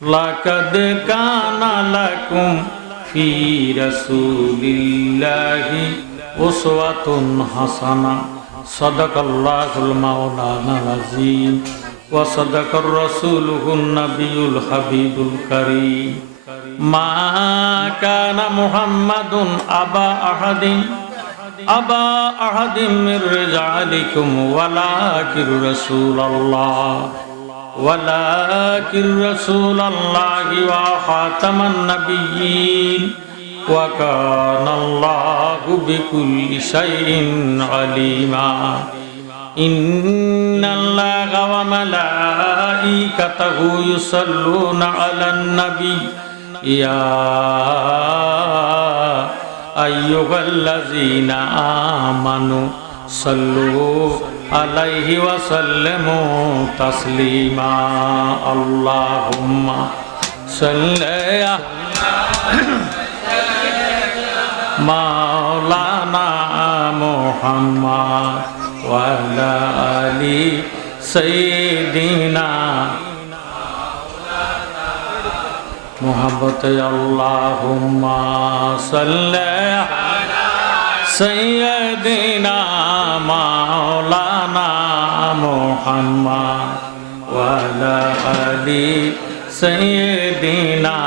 লাকাদ কানা লাকুম ফি রাসূলিল্লাহি উসওয়াতুন হাসানাহ। সাদাকাল্লাহুল মাওলানাল আযীম ওয়া সাদাকার রাসূলুহুন নাবিয়ুল হাবিবুল কারীম। মা কানা মুহাম্মাদুন আবা আহাদিন মির রিজালিকুম ওয়ালাকির রাসূলাল্লাহি ওয়া খাতামান নাবিয়্যিন ওয়া কানাল্লাহু বিকুল্লি শাইইন আলীমা। ইন্নাল্লাহা ওয়া মালাইকাতাহু ইউসাল্লুনা আলান নবী ইয়া আইয়ুহাল্লাযীনা আমানু সাল্লু আলাইহি ওয়া সাল্লিমু তাসলিমা। আল্লাহুম্মা সাল্লি মাওলানা মুহাম্মদ ওয়া আলা আলি সাইয়্যিদিনা মুহাম্মদ। আল্লাহুম্মা সাল্লি সাইয়্যিদিনা মাওলানা মুহাম্মদ ওয়া আলা আলি সাইয়্যিদিনা।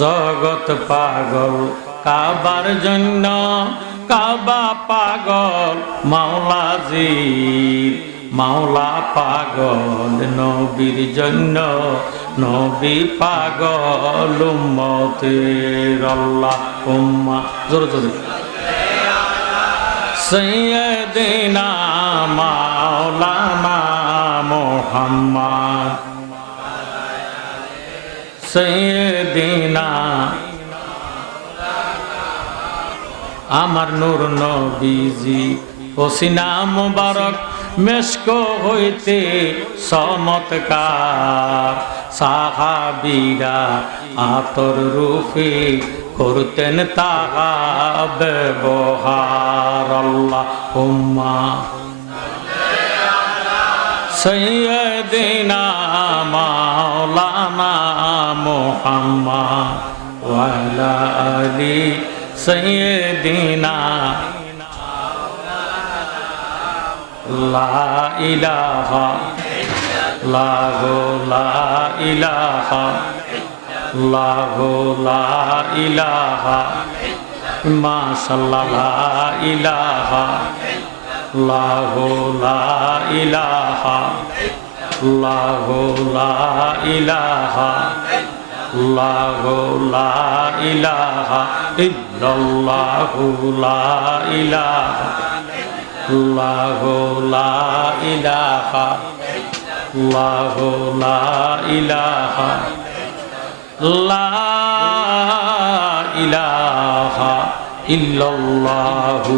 জগৎ পাগল কাবার জন্য, কাবা পাগল মাওলাজির, মাওলা পাগল নবীর জন্য, নবী পাগল উম্মতের। আল্লাহুম্মা জোরে জোরে সাইয়্যিদিনা মাওলানা মুহাম্মদ সাইয়্যিদিনা। আমার নূর নবীজি ওসিনা মুবারক মেশক হইতে চমৎকার, সাহাবীরা আতর রূপে করতেন তাহা ব্যবহার। আল্লাহুম্মা সাইয়্যিদিনা মাওলানা মুহাম্মদ ওয়া আলা আলি সাইয়্যিদিনা। লা ইলাহা ইল্লাল্লাহু লা ইলাহা ইল্লাল্লাহু লা ইলাহা মাশাআল্লাহ লা ইলাহা ইল্লাল্লাহু লা ইলাহা ইল্লাল্লাহু লা ইলাহা ইল্লাল্লাহু লা ইলাহা ইল্লাল্লাহু লা ইলাহা ইল্লাল্লাহু লা ইলাহা ইল্লাল্লাহু লা ইলাহা লা ইলাহা ইল্লাল্লাহু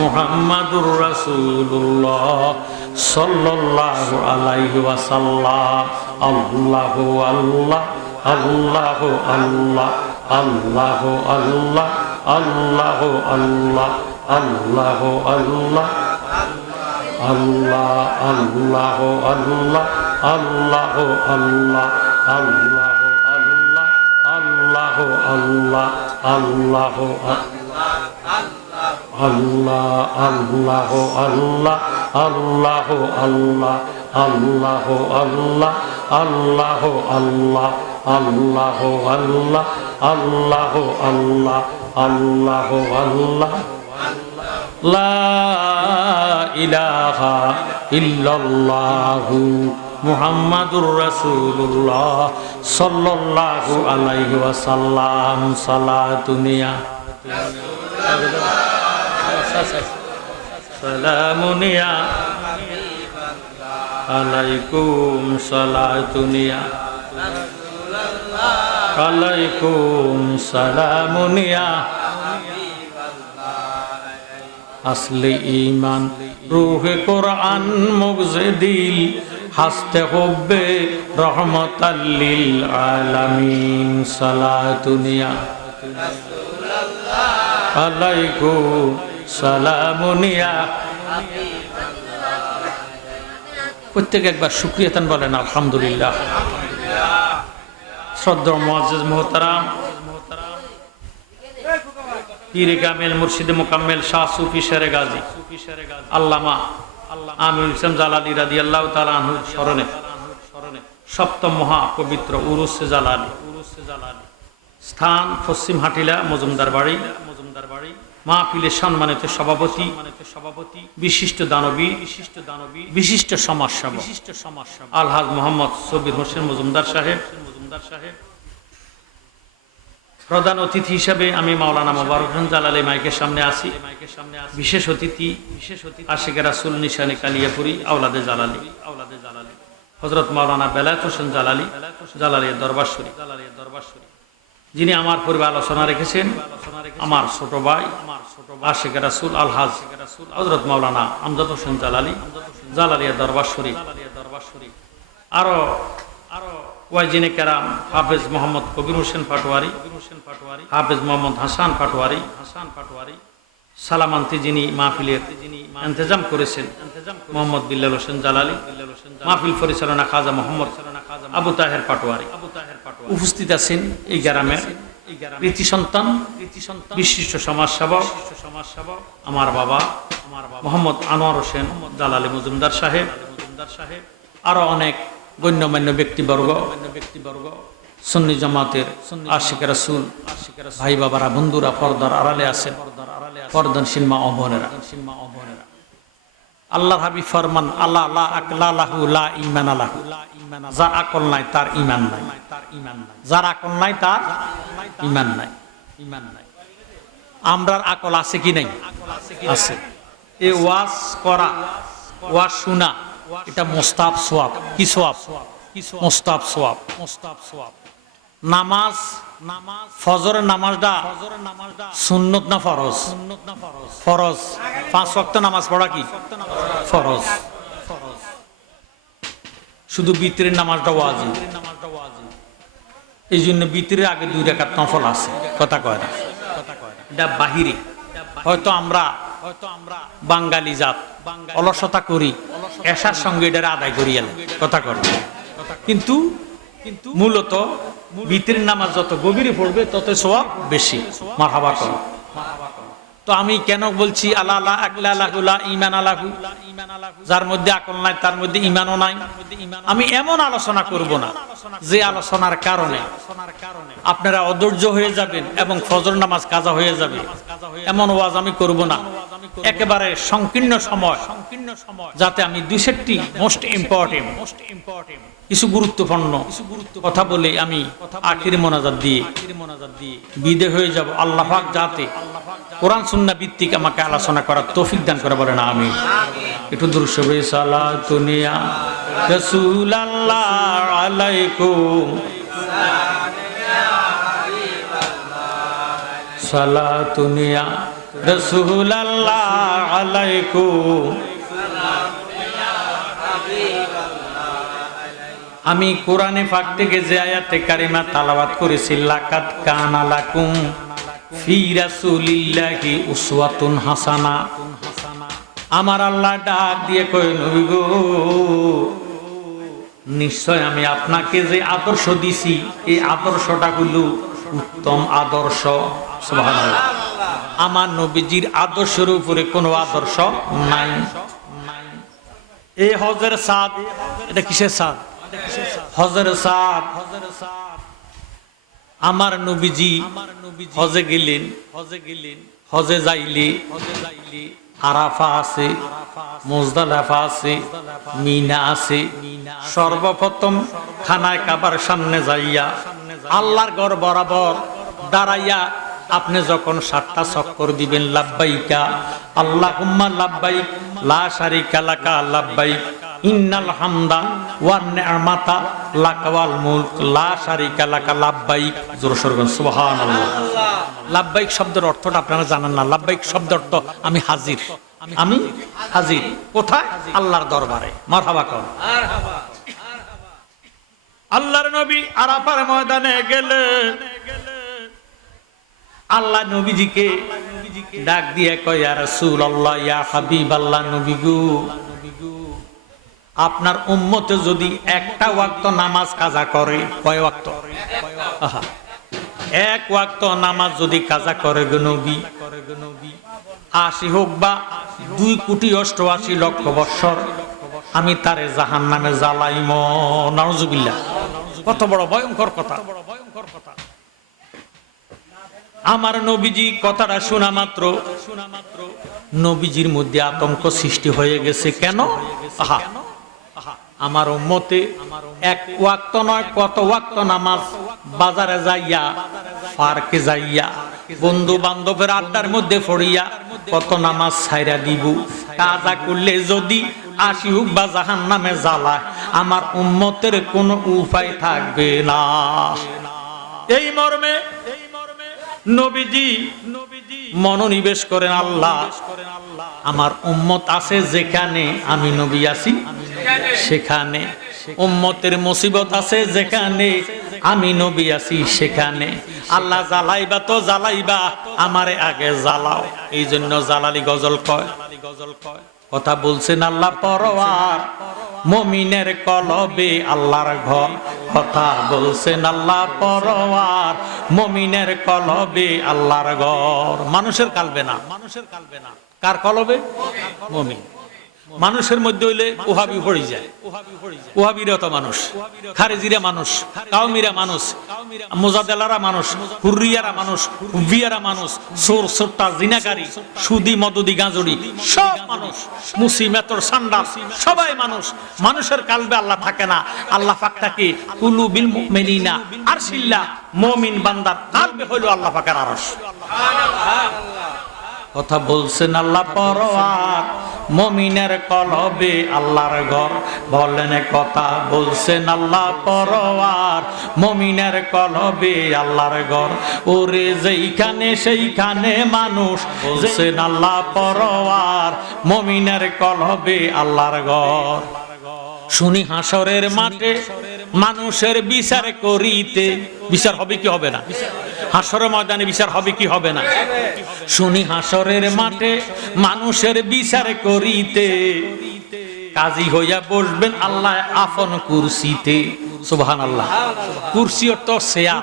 মুহাম্মাদুর রাসূলুল্লাহ সাল্লাল্লাহু আলাইহি ওয়াসাল্লাম। আল্লাহু আল্লাহ আল্লাহু আল্লাহ আল্লাহু আল্লাহ আল্লাহু আল্লাহ আল্লাহু আল্লাহ আল্লাহ আল্লাহু আল্লাহ আল্লাহু আল্লাহ আল্লাহু আল্লাহ আল্লাহু আল্লাহ আল্লাহু আল্লাহ আল্লাহু আল্লাহ আল্লাহু আল্লাহ আল্লাহু আল্লাহ আল্লাহু আল্লাহ আল্লাহু আল্লাহ আল্লাহু আল্লাহ আল্লাহু আল্লাহ। লা ইলাহা ইল্লাল্লাহু মুহাম্মাদুর রাসূলুল্লাহ সাল্লাল্লাহু আলাইহি ওয়াসাল্লাম। সালাতুনিয়া সালামুনিয়া আলাইকুম সালাতুনিয়া আলাইকুম সালামুনিয়া। আসলে ঈমান রূহে কোরআন মুগজে দিল, হাসতে হবে রহমাতাল লিল আলামিন। সালাতুনিয়া আলাইকুম সালামুনিয়া প্রত্যেকে একবার শুকরিয়াতান বলেন আলহামদুলিল্লাহ। শ্রদ্ধেয় মুআজ্জিজ মুহতারাম, পীর কামেল মুর্শিদে মুকাম্মেল শাহ সুফি শেরে গাজী আল্লামা আমিনুল ইসলাম জালালী রাদিয়াল্লাহু তাআলা আনহুর স্মরণে সপ্তম মহা পবিত্র উরুসে জালালী স্থান পশ্চিম হাটিলা মজুমদার বাড়ি মাহফিলের সম্মানিত সভাপতি বিশিষ্ট দানবী বিশিষ্ট সমাজসেবক আলহাজ মোহাম্মদ সবির হোসেন মজুমদার সাহেব, প্রধান অতিথি হিসেবে আমি মাওলানা মোবারক হোসেন জালালী মাইকের সামনে আসি। বিশেষ অতিথি আশিক রাসূল নিশানে কালিয়াপুরি আওলাদে জালালী হযরত মাওলানা বেলায়েত হোসেন জালালী দরবার শরীফ, যিনি আমার পূর্বে আলোচনা রেখেছেন, আমার ছোট ভাই আশিক রাসূল আলহাজ হযরত মাওলানা আমজাদ হোসেন জালালী দরবার শরীফ, আরো ওয়াইজিনে কেরাম হাফেজ মোহাম্মদ কবির হোসেন পাটোয়ারি, হাফেজ মোহাম্মদ হাসান পাটোয়ারি, সালামান্তি যিনি মাহফিলের ইন্তজাম করেছেন মোহাম্মদ বিল্লাল হোসেন জালালী, মাহফিল পরিচালনা খাজা মোহাম্মদ আবু তাহের পাটোয়ারি। উপস্থিত আছেন এই গ্রামের কৃতি সন্তান বিশিষ্ট সমাজসেবক আমার বাবা মোহাম্মদ আনোয়ার হোসেন জালালী মজুমদার সাহেব, আরো অনেক গণ্যমান্য ব্যক্তিবর্গ সুন্নি জামাতের আশিক রাসূল ভাই বাবারা, বন্ধুরা, পর্দার আড়ালে আছেন, পর্দানশীল মা ও বোনেরা। আল্লাহর হাবিব ফরমান আল্লাহ লা আকলা লাহু লা ঈমান লাহু, যার আকল নাই তার ঈমান নাই, যার আকল নাই তার ঈমান নাই। আমরার আকল আছে কি নাই? আছে। এই ওয়াজ করা, ওয়াজ শোনা, এটা মুস্তাহাব সওয়াব। কি সওয়াব? মুস্তাহাব সওয়াব। নামাজ, ফজরের নামাজটা সুন্নত না ফরজ? ফরজ। 5 ওয়াক্ত নামাজ পড়া কি ফরজ? শুধু বিতরের নামাজটা ওয়াজিব। এই জন্য বিতরের আগে 2 রাকাত নফল আছে, কথা কয় না, এটা বাহিরে। হয়তো আমরা বাঙালি জাত অলসতা করি, এশার সঙ্গে এটা আদায় করি, কথা কয়। কিন্তু মূলত বিতরের নামাজ যত গভীরে পড়বে তত সওয়াব বেশি। মারহাবা কর। তো আমি কেন বলছি আল্লাহ লা আকলা লাহু লা ঈমান লাহু, যার মধ্যে আকল নাই তার মধ্যে ঈমানও নাই? আমি এমন আলোচনা করব না যে আলোচনার কারণে আপনারা অধৈর্য হয়ে যাবেন এবং ফজর নামাজ কাজা হয়ে যাবে, এমন ওয়াজ আমি করব না। একেবারে সংকীর্ণ সময়, যাতে আমি 2-3টি মোস্ট ইম্পর্টেন্ট কিছু গুরুত্বপূর্ণ কথা বলে আমি আখিরি মোনাজাত দিয়ে বিদায় হয়ে যাব। আল্লাহ পাক যাতে কোরআন সুন্নাহ ভিত্তিক আমাকে আলোচনা করার তৌফিক দান করে, বলেন আমিন। একটু দুরূদ শরীফ সালাতুন ইয়া রাসূলুল্লাহ আলাইকুম, সালাতুন ইয়া রাসূলুল্লাহ আলাইকুম। আমি কোরআনে পাক থেকে যে আয়াতে কারিমা তেলাওয়াত করেছি, লাকাদ কানা লাকুম ফি রাসূলিল্লাহি উসওয়াতুন হাসানা, আমার আল্লাহ ডাক দিয়ে কয় নবী গো, নিশ্চয় আমি আপনাকে যে আদর্শ দিছি এই আদর্শটা হলো উত্তম আদর্শ। সুবহানাল্লাহ। আমার নবীজির আদর্শের উপরে কোনো আদর্শ নাই। এই হজের সাদ, এটা কিসের সাদ? হজের সাদ। আমার নবীজি হজে গেলেন, হজে যাইলে আরাফা আছে, মুজদালিফা আছে, মিনা আছে। সর্বপ্রথম খানায় কাবার সামনে যাইয়া আল্লাহর ঘর বরাবর দাঁড়াইয়া আপনি যখন 7টা চক্কর দিবেন, লাব্বাইকা আল্লাহুম্মা লাব্বাইক লা শারিকা লাকা লাব্বাইক ইন্নাল হামদা ওয়ান নি'মাতা লাকা ওয়াল মুলক লা শারিকা লাকা লাব্বাইক, জোরে সোরে বলেন সুবহানাল্লাহ। লাব্বাইক শব্দের অর্থটা আপনারা জানেন না। লাব্বাইক শব্দের অর্থ আমি হাজির, আমি হাজির। কোথায়? আল্লাহর দরবারে। মারহাবা কর। আল্লাহর নবী আরাফার ময়দানে গেলেন। আল্লাহ নবীজিকে ডাক দিয়ে কয়, ইয়া রাসূলুল্লাহ, ইয়া হাবিবাল্লাহ, নবী গো, আপনার উম্মতে যদি একটা ওয়াক্ত নামাজ কাজা করে, কয় ওয়াক্ত? আহা, এক ওয়াক্ত নামাজ যদি কাজা করে গো নবী, ৮০ হোক বা ২,৮৮,০০,০০০ বৎসর, আমি তারে জাহান্নামে জ্বালাইম। নাউজুবিল্লাহ। কত বড় ভয়ঙ্কর কথা। আমার নবীজি কথাটা শোনা মাত্র নবীজির মধ্যে আতঙ্ক সৃষ্টি হয়ে গেছে। কেন? আহা, আমার উম্মতে এক ওয়াক্ত নয়, কত ওয়াক্ত নামাজ বাজারে যাইয়া, পার্কে যাইয়া, বন্ধু বান্ধবের আড্ডার মধ্যে পড়িয়া কত নামাজ ছাইরা দিব। কাজা করলে যদি ৮০ হোক বা জাহান্নামে জ্বালায়, আমার উম্মতের কোনো উপায় থাকবে না। এই মর্মে নবীজি মনোনিবেশ করেন, আল্লাহ আমার উম্মত আছে যেখানে আমি নবী আছি সেখানে, উম্মতের মুসিবত আছে যেখানে আমি নবী আছি সেখানে। আল্লাহ জ্বালাইবা তো জ্বালাইবা, আমারে আগে জ্বালাও। এই জন্য জালালি গজল কয়, কথা বলছেন আল্লাহ পরওয়ার, মুমিনের কলবে আল্লাহর ঘর। কথা বলছেন আল্লাহ পরওয়ার, মুমিনের কলবে আল্লাহর ঘর। মানুষের কালবে না, কার কলবে? মুমিন। মানুষের মধ্যে হইলে ওহাবি পড়ে যায়, ওহাবিরা তো মানুষ, খারেজিরা মানুষ, কাউমিরা মানুষ, মুজাদেলারা মানুষ, হুররিয়ারা মানুষ, হুবিয়ারা মানুষ, চোর সোট্টা জিনাকারী, সুদি মদদি গাঁজড়ি সব মানুষ, মুসিমেতর সান্ডা সবাই মানুষ। মানুষের কালবে আল্লাহ থাকে না। আল্লাহ পাক থাকে কুলুবিল মুমিনিনা আরশিল্লাহ, মুমিন বান্দার কালবে হলো আল্লাহ পাকের আরশ। কথা বলছেন আল্লাহ পরওয়ার, মুমিনের কলবে আল্লাহর ঘর। বলেন কথা বলছেন আল্লাহ পরওয়ার, মুমিনের কলবে আল্লাহর ঘর। ওরে যেইখানে সেইখানে মানুষ, বলছেন আল্লাহ পরওয়ার, মুমিনের কলবে আল্লাহর ঘর। শুনি হাসরের মাঠে মানুষের বিচার করিতে, বিচার হবে কি হবে না? হাসরের ময়দানে বিচার হবে কি হবে না? শুনি হাসরের মাঠে মানুষের বিচার করিতে, কাজী হইয়া বসবেন আল্লাহ আপন কুরসিতে। সুবহানাল্লাহ। কুরসি অর্থ চেয়ার।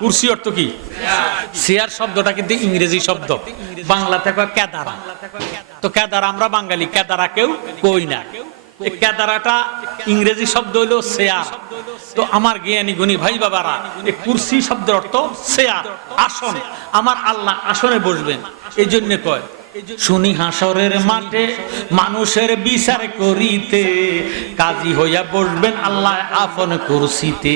কুরসি অর্থ কি? চেয়ার শব্দটা কিন্তু ইংরেজি শব্দ, বাংলাতে কয় কেদারা। তো কেদারা আমরা বাঙালি কেদারা কেউ কই না। কেদারাটা ইংরেজি শব্দ হইলো চেয়ার। তো আমার জ্ঞানী গুণী ভাই বাবারা, এই কুরসি শব্দের অর্থ চেয়ার, আসন। আমার আল্লাহ আসনে বসবেন, এই জন্য কয় শুনি হাসরের মাঠে মানুষের বিচার করিতে, কাজী হইয়া বসবেন আল্লাহ আপন কুরসিতে।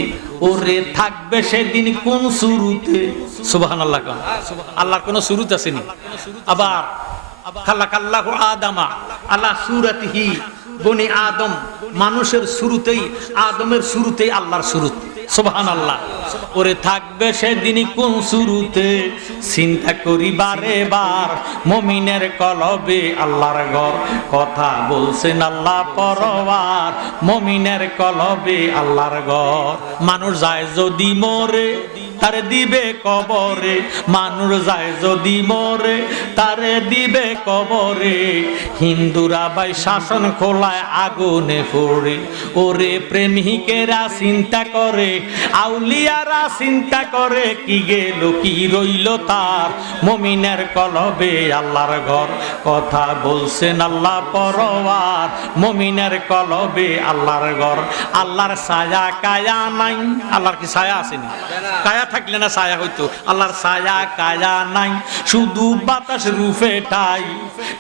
ওরে থাকবে সেদিন কোন শুরুতে? সুবহানাল্লাহ। আল্লাহর কোন শুরুত আসেনি। আবার খালাকাল্লাহু আদামা আলা সূরাতিহি, বনি আদম, মানুষের শুরুতেই, আদমের শুরুতেই আল্লাহর শুরু। সুবহানাল্লাহ। ওরে থাকবে সেদিনই কোন শুরুতে, চিন্তা করি বারে বার, মুমিনের কলবে আল্লাহর ঘর। কথা বলছেন আল্লাহ পরওয়ার, মুমিনের কলবে আল্লাহর ঘর। মানুষ যায় যদি মরে, তারে দিবে কবরে। মানুষ যায় যদি মরে, তারে দিবে কবরে। হিন্দুরা ভাই শাসন খোলায় আগুনে পড়ে। ওরে প্রেমিকেরা চিন্তা করে, আউলিয়ারা চিন্তা করে, কি গেল কি রইল তার, মুমিনের কলবে আল্লাহর ঘর। কথা বলছেন আল্লাহ পরওয়ার, মুমিনের কলবে আল্লাহর ঘর। আল্লাহর ছায়া কায়া নাই। আল্লাহর কি ছায়া আসেনি? কায়া থাকলে না ছায়া হইতো। আল্লাহর ছায়া কায়া নাই, শুধু বাতাস রূপে ঠাই।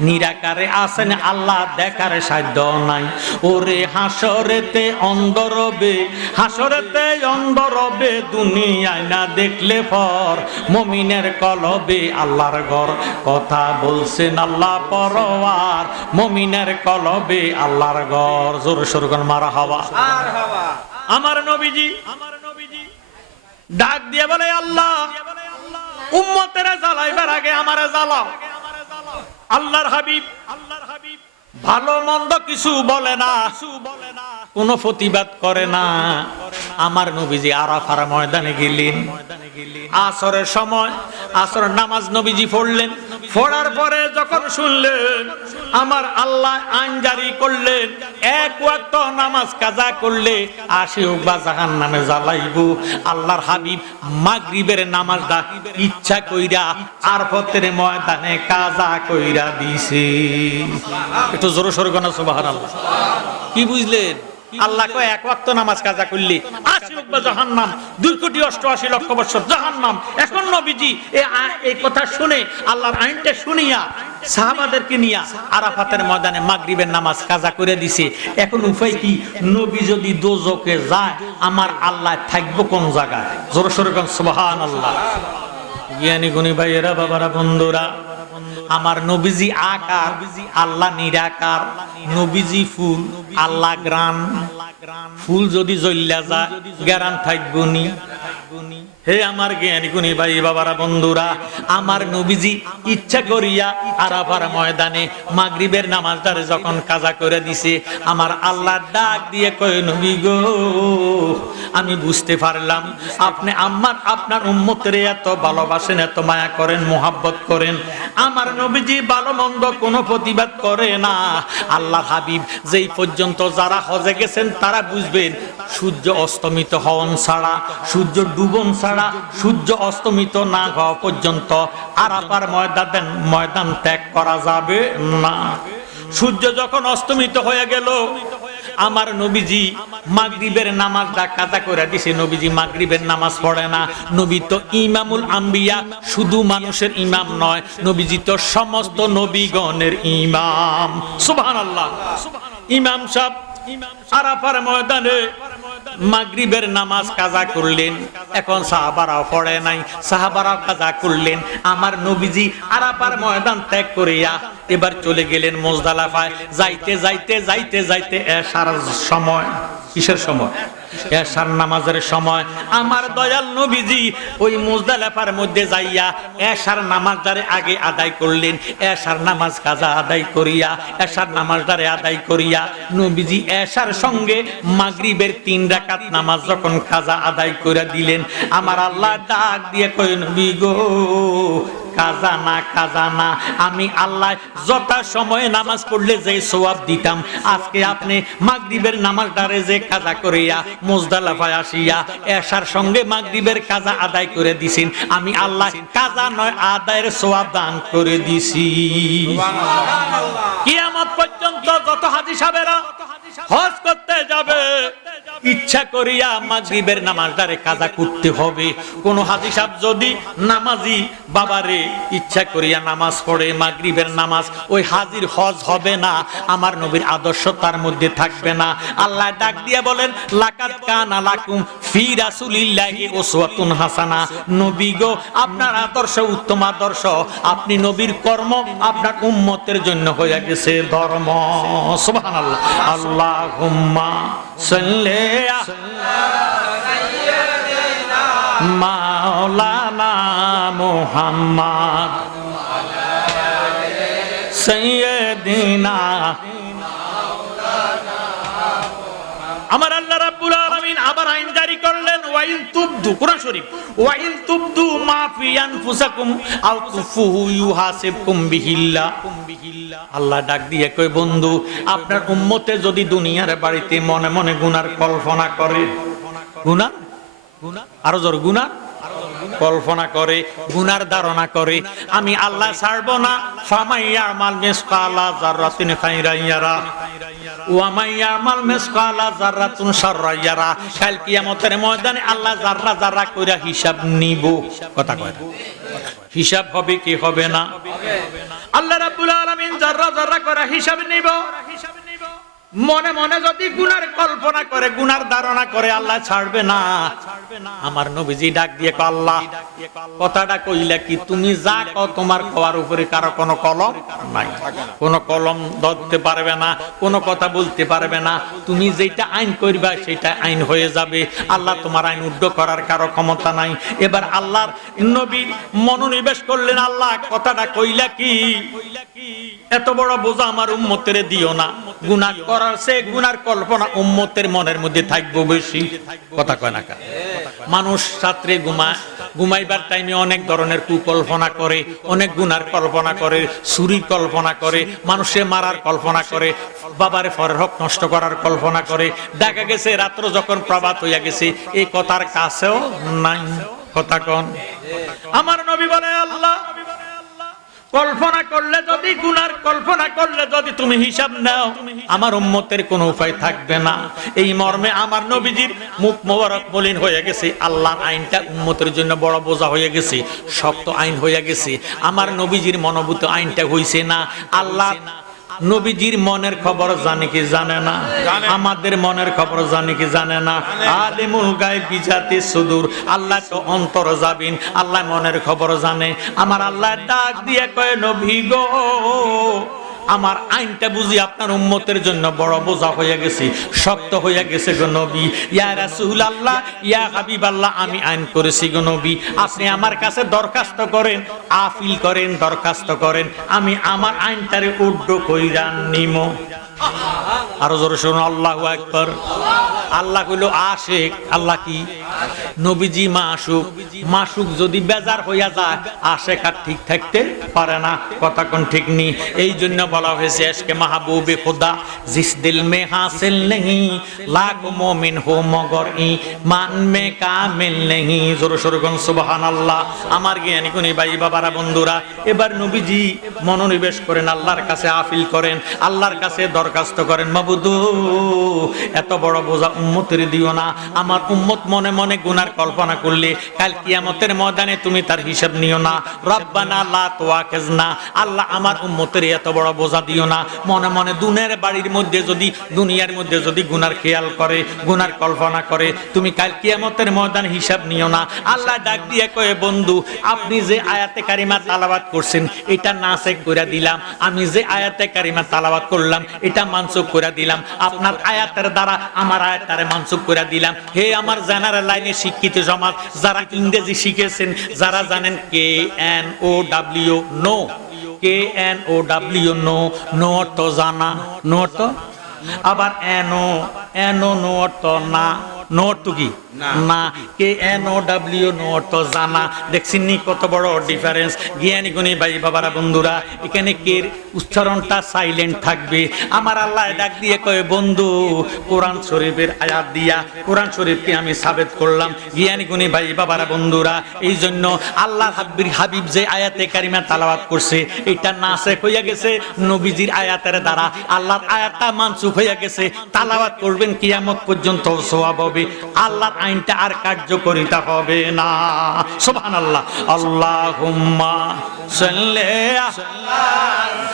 নিরাকারে আছেন আল্লাহ, দেখার সাধ্য নাই। ওরে হাসরেতে অন্ধরবে, হাসরেতে অন্ধরবে, দুনিয়ায় না দেখলে পর, মুমিনের কলবে আল্লাহর ঘর। কথা বলছেন আল্লাহ পরওয়ার, মুমিনের কলবে আল্লাহর ঘর। জোরে সোরে কোন মারহাবা। আমার নবীজি ডাক দিয়ে বলে, আল্লাহ উম্মতেরা জ্বালাইবার আগে আমারে জ্বালাও। আল্লাহর হাবিব ভালো মন্দ কিছু বলে না, কোনো প্রতিবাদ করে না। আমার নবীজি আরাফার ময়দানে গেলেন, আসরের সময় আসরের নামাজ নবীজি পড়লেন। পড়ার পরে যখন শুনলেন আমার আল্লাহ আইন জারি করলেন, এক ওয়াক্ত নামাজ কাজা করলে 80 উকবা জাহান্নামে জ্বালাইবো। আল্লাহর হাবিব মাগরিবের নামাজটা ইচ্ছা কইরা আরফতের ময়দানে কাজা কইরা দিছে। একটু জোরে সোরে কোন সুবহানাল্লাহ। কি বুঝলেন? আল্লাহ কয় এক ওয়াক্ত নামাজ কাজা করলে 80 উকবা জাহান্নাম, 2,88,00,000 বছর জাহান্নাম। এখন নবীজি এই কথা শুনে আল্লাহর আইনটা শুনিয়া সাহাবাদেরকে নিয়া আরাফাতের ময়দানে মাগরিবের নামাজ কাজা করে দিছে। এখন উপায় কি? নবী যদি দোজখে যায় আমার আল্লাহ থাকবো কোন জায়গায়? জোরে সোরে কোন সুবহানাল্লাহ। জ্ঞানী গুণী ভাইয়েরা, বাবারা, বন্ধুরা, আমার নবীজি আকার, আল্লাহ নিরাকার। নবীজি ফুল, আল্লাহ গ্রান। ফুল যদি জ্বলিয়া যায় গ্রান থাকবো নি? হে আমার জ্ঞানী গুণী ভাই বাবারা, বন্ধুরা, আমার নবীজি ইচ্ছা করিয়া আরাফার ময়দানে মাগরিবের নামাজটারে যখন কাজা করে দিছে, আমার আল্লাহ ডাক দিয়ে কয়, নবী গো, আমি বুঝতে পারলাম আপনি আপনার উম্মতের এত ভালোবাসেন, এত মায়া করেন, মোহাব্বত করেন। আমার নবীজি ভালো মন্দ কোনো প্রতিবাদ করে না। আল্লাহ হাবিব যেই পর্যন্ত যারা হজে গেছেন তারা বুঝবেন, সূর্য অস্তমিত হওয়ান ছাড়া, সূর্য ডুবন ছাড়া, সূর্য অস্তমিত না হওয়া পর্যন্ত আরাফার ময়দান ত্যাগ করা যাবে না। সূর্য যখন অস্তমিত হয়ে গেল, আমার নবীজি মাগরিবের নামাজটা কাজা করে দিছে। নবীজি মাগরিবের নামাজ পড়ে না। নবী তো ইমামুল আম্বিয়া, শুধু মানুষের ইমাম নয়, নবীজি তো সমস্ত নবীগণের ইমাম। সুবহানাল্লাহ। ইমাম সাহেব আরাফার ময়দানে মাগরিবের নামাজ কাজা করলেন। এখন সাহাবারাও পড়ে নাই, সাহাবারাও কাজা করলেন। আমার নবীজি আরাফার ময়দান ত্যাগ করিয়া এবার চলে গেলেন মুজদালিফায়। যাইতে যাইতে যাইতে যাইতে এশার সময়। কিসের সময়? এশার নামাজের সময়। আমার দয়াল নবীজি ওই মুজদালিফার মধ্যে যাইয়া এশার নামাজটারে আগে আদায় করলেন। এশার নামাজ কাজা আদায় করিয়া, এশার নামাজটারে আদায় করিয়া নবীজি এশার সঙ্গে মাগরিবের 3 রাকাত নামাজ যখন কাজা আদায় করে দিলেন, আমার আল্লাহ ডাক দিয়ে কয়, নবী গো, কাজা না, কাজা না, আমি আল্লাহ যথা সময়ে নামাজ পড়লে যে সওয়াব দিতাম, আজকে আপনি মাগরিবের নামাজটারে যে কাজা করিয়া মুজদালিফায় আসিয়া এশার সঙ্গে মাগরিবের কাজা আদায় করে দিছেন, আমি আল্লাহ কাজা নয় আদায়ের সওয়াব দান করে দিছি। কিয়ামত পর্যন্ত যত হাজী সাহেবেরা হজ করতে যাবে, ইচ্ছা করিয়া মাগরিবের নামাজটারে কাজা করতে হবে। কোন হাজী সাহেব যদি নামাজি বাবারে ইচ্ছা করিয়া নামাজ পড়ে মাগরিবের নামাজ, ওই হাজির হজ হবে না, আমার নবীর আদর্শ তার মধ্যে থাকবে না। আল্লাহ ডাক দিয়ে বলেন, লাকাদ কানা লাকুম ফি রাসূলিল্লাহি উসওয়াতুন হাসানা। নবী গো, আপনার আদর্শ উত্তম আদর্শ। আপনি নবীর কর্ম আপনার উম্মতের জন্য হয়ে গেছে ধর্ম। সুবহানাল্লাহ। আল্লাহুম্মা সাল্লি মাওলানা মুহাম্মদ সাইয়্যিদিনা। আমার আল্লাহ রাব্বুল আলামিন আবার আইন জারি করলেন, ওয়াইন তুবদু, কোরআন শরীফ, ওয়াইন তুবদু মা ফি আনফুসাকুম আও তুফুহু ইউহাসিবকুম বিহিল্লাহ। আল্লাহ ডাক দিয়ে কয়, বন্ধু, আপনার উম্মতে যদি দুনিয়ার বাড়িতে মনে মনে গুনার কল্পনা করে, গুনার আরো জোর, গুনার কল্পনা করে, গুনার ধারণা করে, আমি আল্লাহ ছাড়বো না। ফামাইয়ামাল মিসকালা যাররাতিন খাইরান ইয়ারা ওয়া মাইয়ামাল মিসকালা যাররাতুন শাররান ইয়ারা। কাল কিয়ামতের ময়দানে আল্লাহ যাররা যাররা কইরা হিসাব নিব। কথা কয় না? হিসাব হবে কি হবে না? আল্লাহ রাব্বুল আলামিন যাররা যাররা কইরা হিসাব নিব। মনে মনে যদি গুনার কল্পনা করে, গুনার ধারণা করে, আল্লাহ ছাড়বে না। আমার নবীজি ডাক দিয়ে কয়, আল্লাহ, কথাটা কইলা কি তুমি যা কও তোমার কওয়ার উপরে কারো কোনো কলম নাই, কোনো কলম ধরতে পারবে না, কোনো কথা বলতে পারবে না। তুমি যেটা আইন করবা সেটা আইন হয়ে যাবে। আল্লাহ তোমার আইন উদ্ধ করার কারো ক্ষমতা নাই। এবার আল্লাহর নবী মনোনিবেশ করলেন, আল্লাহ কথাটা কইলা কি? এত বড় বোঝা আমার উম্মতের দিও না। গুনাহ করার সে গুনার কল্পনা উম্মতের মনের মধ্যে থাকবো বেশি। কথা কয় না? মানুষ রাত্রে ঘুমাইবার টাইমে অনেক ধরনের কুকল্পনা করে, অনেক গুনার কল্পনা করে, চুরির কল্পনা করে, মানুষে মারার কল্পনা করে, বাবারে পরের হক নষ্ট করার কল্পনা করে। দেখা গেছে রাত্র যখন প্রভাত হইয়া গেছে এই কথার কাছেও নাই। কথা কন। আমার নবী বলে আল্লাহ কল্পনা করলে যদি গুনার কল্পনা করলে যদি তুমি হিসাব নাও আমার উম্মতের কোনো উপায় থাকবে না। এই মর্মে আমার নবীজির মুখ মোবারক মলিন হয়ে গেছে। আল্লাহর আইনটা উম্মতের জন্য বড় বোঝা হয়ে গেছে, শক্ত আইন হয়ে গেছে। আমার নবীজির মনোভূত আইনটা হইছে না। আল্লাহ নবীজির মনের খবর জানে কি জানে না? আমাদের মনের খবর জানে কি জানে না? আলিমুল গায়ব বিজাতি সুদূর, আল্লাহ তো অন্তর যাবিন, আল্লাহ মনের খবর জানে। আমার আল্লাহ ডাক দিয়ে কয় নবী গো আমার আইনটা বুঝি আপনার উম্মতের জন্য বড় বোঝা হয়ে গেছে, শক্ত হয়ে গেছে গো নবী। ইয়া রাসূলুল্লাহ ইয়া হাবিবাল্লাহ আমি আইন করেছি গো নবী, আপনি আমার কাছে দরখাস্ত করেন, আপিল করেন, দরখাস্ত করেন, আমি আমার আইনটারে উড্ড কইরা নিমো। আরো জোরে শুনুন আল্লাহু আকবার। আল্লাহ কইল আশিক, আল্লাহ কি? নবীজি মাসুক। মাসুক যদি বেজার হইয়া যায় আশিক আর ঠিক থাকতে পারে না। কথা কোন ঠিক নি? এই জন্য বলা হয়েছে ইশকে মাহবুবে খুদা জিস দিল মে হাসিল নেহি লাখ মুমিন হো মগর ঈমান মে কামিল নেহি। জোরে সোরে কোন সুবহানাল্লাহ। আমার জ্ঞানী কোনি ভাই বাবারা বন্ধুরা, এবার নবীজি মনোনিবেশ করেন, আল্লাহর কাছে আপিল করেন, আল্লাহর কাছে দরখাস্ত করেন, মাবুদু এত বড় বোঝা উম্মতের দিও না। আমার উম্মত মনে মনে গুনার কল্পনা করলে কাল কিয়ামতের ময়দানে তুমি তার হিসাব নিও না। রব্বানা লা তুআখিজনা, আল্লাহ আমার উম্মতের এত বড় বোঝা দিও না। মনে মনে দুনিয়ার বাড়ির মধ্যে যদি দুনিয়ার মধ্যে যদি গুনার খেয়াল করে, গুনার কল্পনা করে, তুমি কাল কিয়ামতের ময়দানে হিসাব নিও না। আল্লাহ ডাক দিয়ে কয়ে বন্ধু আপনি যে আয়াতে কারিমা তালাওয়াত করছেন এটা নাসেখ কইরা দিলাম, আমি যে আয়াতে কারিমা তালাওয়াত করলাম এটা মানসুখ করে দিলাম, আপনার আয়াতের দ্বারা আমার আয়াতটারে মানসুখ করে দিলাম। হে আমার জেনারেল লাইনে শিক্ষিত সমাজ, যারা ইংরেজি শিখেছেন, যারা জানেন KNOW know, KNOW know, know অর্থ জানা, নো অর্থ, আবার নো অর্থ না, নো অর্থ কি না, KNOW নো অর্থ জানা। দেখছেন নি কত বড় ডিফারেন্স? জ্ঞানী গুণী ভাই বাবারা বন্ধুরা, এখানে কের উচ্চারণটা সাইলেন্ট থাকবে। আমার আল্লাহ ডাক দিয়ে কয় বন্ধু কোরআন শরীফের আয়াত দিয়া কোরআন শরীফকে আমি সাবেত করলাম। জ্ঞানী গুণী ভাই বাবারা বন্ধুরা, এই জন্য আল্লাহ হাবিব যে আয়াতে কারিমা তালাওয়াত করছে এটা নাসেখ হইয়া গেছে নবীজির আয়াতের দ্বারা। আল্লাহর আয়াতটা মানসুখ হইয়া গেছে, তালাওয়াত করবেন কিয়ামত পর্যন্ত সওয়াব হবে, আল্লাহর আইনটা আর কার্যকরিতা হবে না। সুবহানাল্লাহ। আল্লাহুম্মা সাল্লি আলা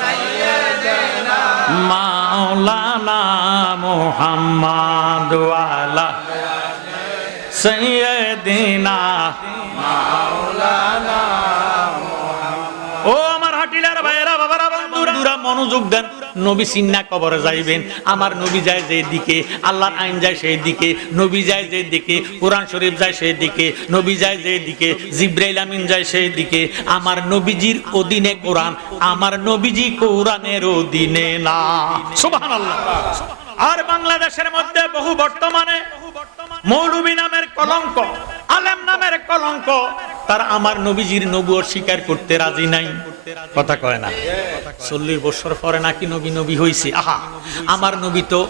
সাইয়্যিদিনা মাওলানা মুহাম্মাদ ওয়া আলা সাইয়্যিদিনা মাওলানা মুহাম্মাদ। ও আমার হাটিলার ভাইরা বাবারা বন্ধুরা মনোযোগ দেন। নবী সিন্না কবরে যাইবেন, আমার নবী যায় যে দিকে, আল্লাহর আইন যায় সেই দিকে, নবী যায় যে দিকে, কোরআন শরীফ যায় সেই দিকে, নবী যায় যে দিকে, জিবরাইল আমিন যায় সেই দিকে। আমার নবীজির অধীনে কোরআন, আমার নবীজি কোরআনের অধীনে না। সুবহানাল্লাহ। আর বাংলাদেশের মধ্যে বহু বর্তমানে মৌলবী নামের কলঙ্ক, আলেম নামের কলঙ্ক, তারা আমার নবীজির নবুয়ত স্বীকার করতে রাজি নাই। কথা কয় না। 40 বছর পরে নাকি নবী হইছে। আহা, আমার নবী তো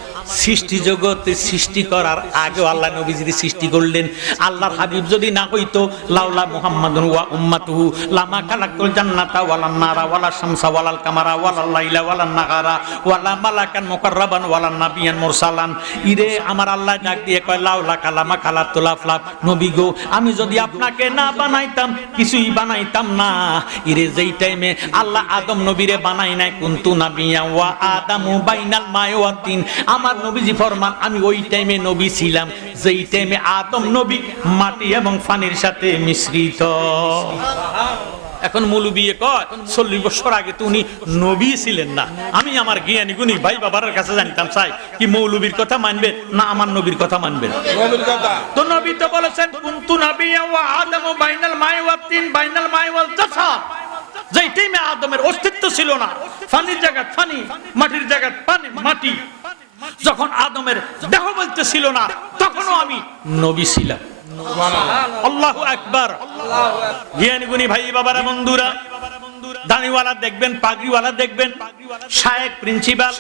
সৃষ্টি জগতে সৃষ্টি করার আগে আল্লাহ নবীজির সৃষ্টি করলেন। আল্লাহর হাবিব যদি না হইতো লাউলা মুহাম্মাদুন ওয়া উম্মাতুহু লামা খালাকাল জান্নাতা ওয়ালান নারা ওয়ালা শামসা ওয়ালাল কামারা ওয়ালাল লাইলা ওয়ালান নাহারা ওয়ালা মালাকান মুকাররাবান ওয়ালান নাবিয়ান মুরসালান। ইরে আমার আল্লাহ ডাক দিয়ে কয় লাউলা কালামা খালাতুল আফলাক, নবী গো আমি যদি আপনাকে না বানাইতাম কিছুই বানাইতাম না। ইরে যেই টাইমে আল্লাহ আদম নবীরে বানাই নাই কুনতু নাবিয়া ওয়া আদামু বাইনাল মাই ওয়া তিন, আমার নবীজি ফরমান আমি ওই টাইমে নবী ছিলাম যেই টাইমে আদম নবী মাটি এবং পানির সাথে মিশ্রিত। এখন মৌলবী কয় 40 বছর আগে তো উনি নবী ছিলেন না। আমি আমার জ্ঞানী গুণী ভাই বাবার কাছে জানতাম চাই কি মৌলবীর কথা মানবে না আমার নবীর কথা মানবেন? নবীর কথা। তো নবী তো বলেছেন কুনতু নাবিয়া ওয়া আদামু বাইনাল মাই ওয়া তিন, বাইনাল মাই ওয়াল জাসাদ। যেই টাইমে আদমের অস্তিত্ব ছিল না, পানির জায়গা পানি, মাটির জায়গা পানি মাটি, যখন আদমের দেহ বলতে ছিল না তখনও আমি নবী ছিলাম। আল্লাহু আকবার। জ্ঞানী গুণী ভাই বাবারা বন্ধুরা, দাড়িওয়ালা দেখবেন, পাগড়িওয়ালা দেখবেন, শায়েখ, প্রিন্সিপাল,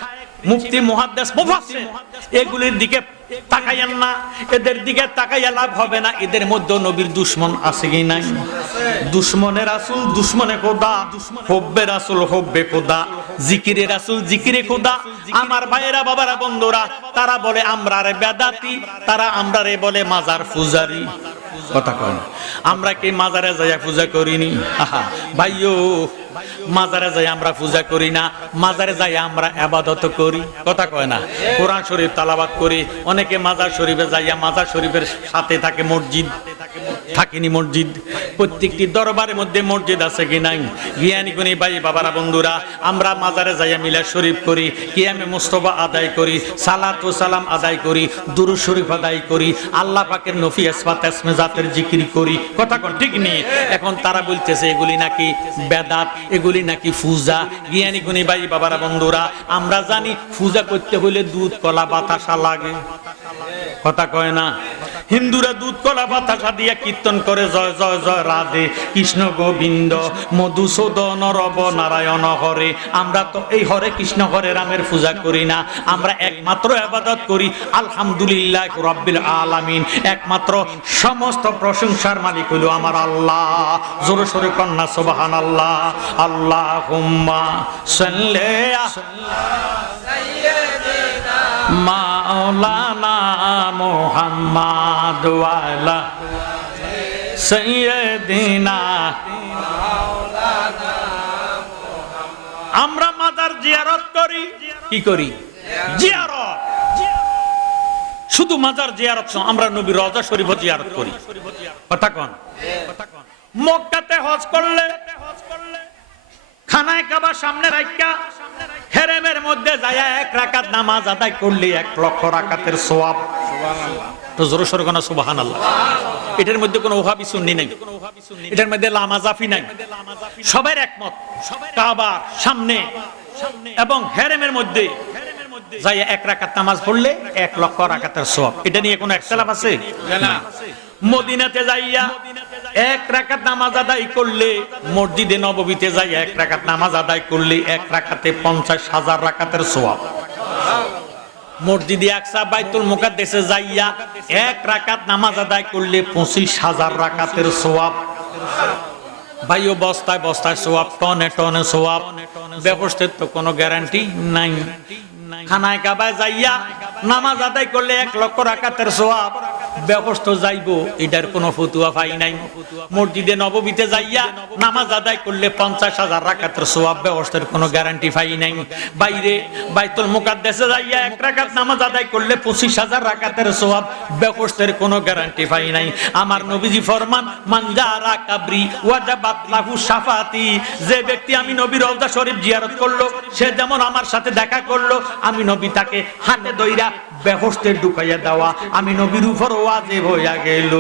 মুফতি, মুহাদ্দিস, মুফাসসির, এগুলির দিকে তাকাইয়েন না। এদের দিকে তাকাইয়া লাভ হবে না। এদের মধ্যে নবীর দুশমন আছে কি নাই? দুশমনে রাসূল দুশমনে খোদা, হুব্বে রাসূল হুব্বে খোদা, জিকিরে রাসূল জিকিরে খোদা। আমার ভাইয়েরা বাবারা বন্ধুরা, তারা বলে আমরা রে বেদাতি, তারা আমরা রে বলে মাজার পূজারি। কথা কয়, আমরা কি মাজারে যাইয়া পূজা করিনি? ভাইও, মাজারে যাই আমরা পূজা করি না, মাজারে যাই আমরা ইবাদত করি। কথা কয় না? কোরআন শরীফ তেলাওয়াত করি। অনেকে মাজার শরীফে যাইয়া মাজার শরীফের সাথে থাকে মসজিদ, থাকেনি মসজিদ। প্রত্যেকটি দরবারের মধ্যে মসজিদ আছে কি নাই? জ্ঞানী গুণী ভাই বাবারা বন্ধুরা, আমরা মাজারে যাইয়া মিলাদ শরীফ করি, কিয়ামে মুস্তফা আদায় করি, সালাত ও সালাম আদায় করি, দুরূদ শরীফ আদায় করি, আল্লাহ পাকের নফি ইসবাত ইসমে জাতের জিকির করি। কথা কোন ঠিক নেই? এখন তারা বলতেছে এগুলি নাকি বেদাত, এগুলি নাকি পূজা। জ্ঞানী গুণী ভাই বাবারা বন্ধুরা, আমরা জানি পূজা করতে হলে দুধ কলা বাতাসা লাগে। কথা কয় না? হিন্দুরা দুধ কলা বাতাসা দিয়ে কীর্তন করে জয় জয় জয় রাধে কৃষ্ণ গোবিন্দ মধুসূদন রব নারায়ণ হরে। আমরা তো এই হরে কৃষ্ণ হরে রামের পূজা করি না। আমরা একমাত্র ইবাদত করি আলহামদুলিল্লাহ রাব্বিল আলামিন। একমাত্র সমস্ত প্রশংসার মালিক হলো আমার আল্লাহ। জোরে সোরে কন্যা সুবহানাল্লাহ। আল্লাহুম্মা সাল্লি মাওলানা মুহাম্মাদ ওয়া আলা সাইয়্যিদিনা। আমরা মাজার জিয়ারত করি। কি করি? জিয়ারত। শুধু মাজার জিয়ারত নয়, আমরা নবীর রওজা শরীফ জিয়ারত করি। কথা কোন? মক্কাতে হজ করলে খানায় কাবা সামনে রাখা হেরেমের মধ্যে যায় এক রাকাত নামাজ আদায় করলে 1 লক্ষ রাকাতের সওয়াব। সুবহানাল্লাহ। তো জোরে সোরে কোন সুবহানাল্লাহ। এটার মধ্যে কোনো ওহাবি সুন্নি নাই, এটার মধ্যে লামাজাফি নাই। সবাই একমত, কাবার সামনে এবং হেরেমের মধ্যে যায় 1 রাকাত নামাজ পড়লে 1 লক্ষ রাকাতের সওয়াব। এটা নিয়ে কোনো ইখতিলাফ আছে? না। মদিনাতে যাইয়া 1 রাকাত নামাজ আদায় করলে, মসজিদে নববীতে যাই 1 রাকাত নামাজ আদায় করলে 1 রাকাতে 50,000 রাকাতের সওয়াব। মসজিদে আকসা বাইতুল মুকাদ্দাসে যাইয়া 1 রাকাত নামাজ আদায় করলে 25,000 রাকাতের সওয়াব। ভাইও বস্তায় বস্তায় সওয়াব, টনে টনে সওয়াব। ব্যবস্থার তো কোনো গ্যারান্টি নাই। খানায় কাবায় যাইয়া নামাজ আদায় করলে 1 লক্ষ রাকাতের সওয়াব। ব্যবস্থা যাইবো, এটার কোনো ফতুয়া পাই নাই। মসজিদে নববীতে যাইয়া নামাজ আদায় করলে 50,000 রাকাতের সওয়াব। ব্যবস্থার কোনো গ্যারান্টি পাই নাই। বাইরে বাইতুল মুকাদ্দাসে যাইয়া 1 রাকাত নামাজ আদায় করলে 25,000 রাকাতের সওয়াব। ব্যবস্থার কোনো গ্যারান্টি পাই নাই। আমার নবীজি ফরমান, মান জারা কাবরি ওয়াজাবাত লাহু শাফাতি। যে ব্যক্তি আমি নবীর রওজা শরীফ জিয়ারত করলো, সে যেমন আমার সাথে দেখা করলো, আমি নবী তাকে হাতে ধইরা বেহেশতে ঢুকাইয়া দেওয়া আমি নবীর উপর ওয়াজিব হইয়া গেল।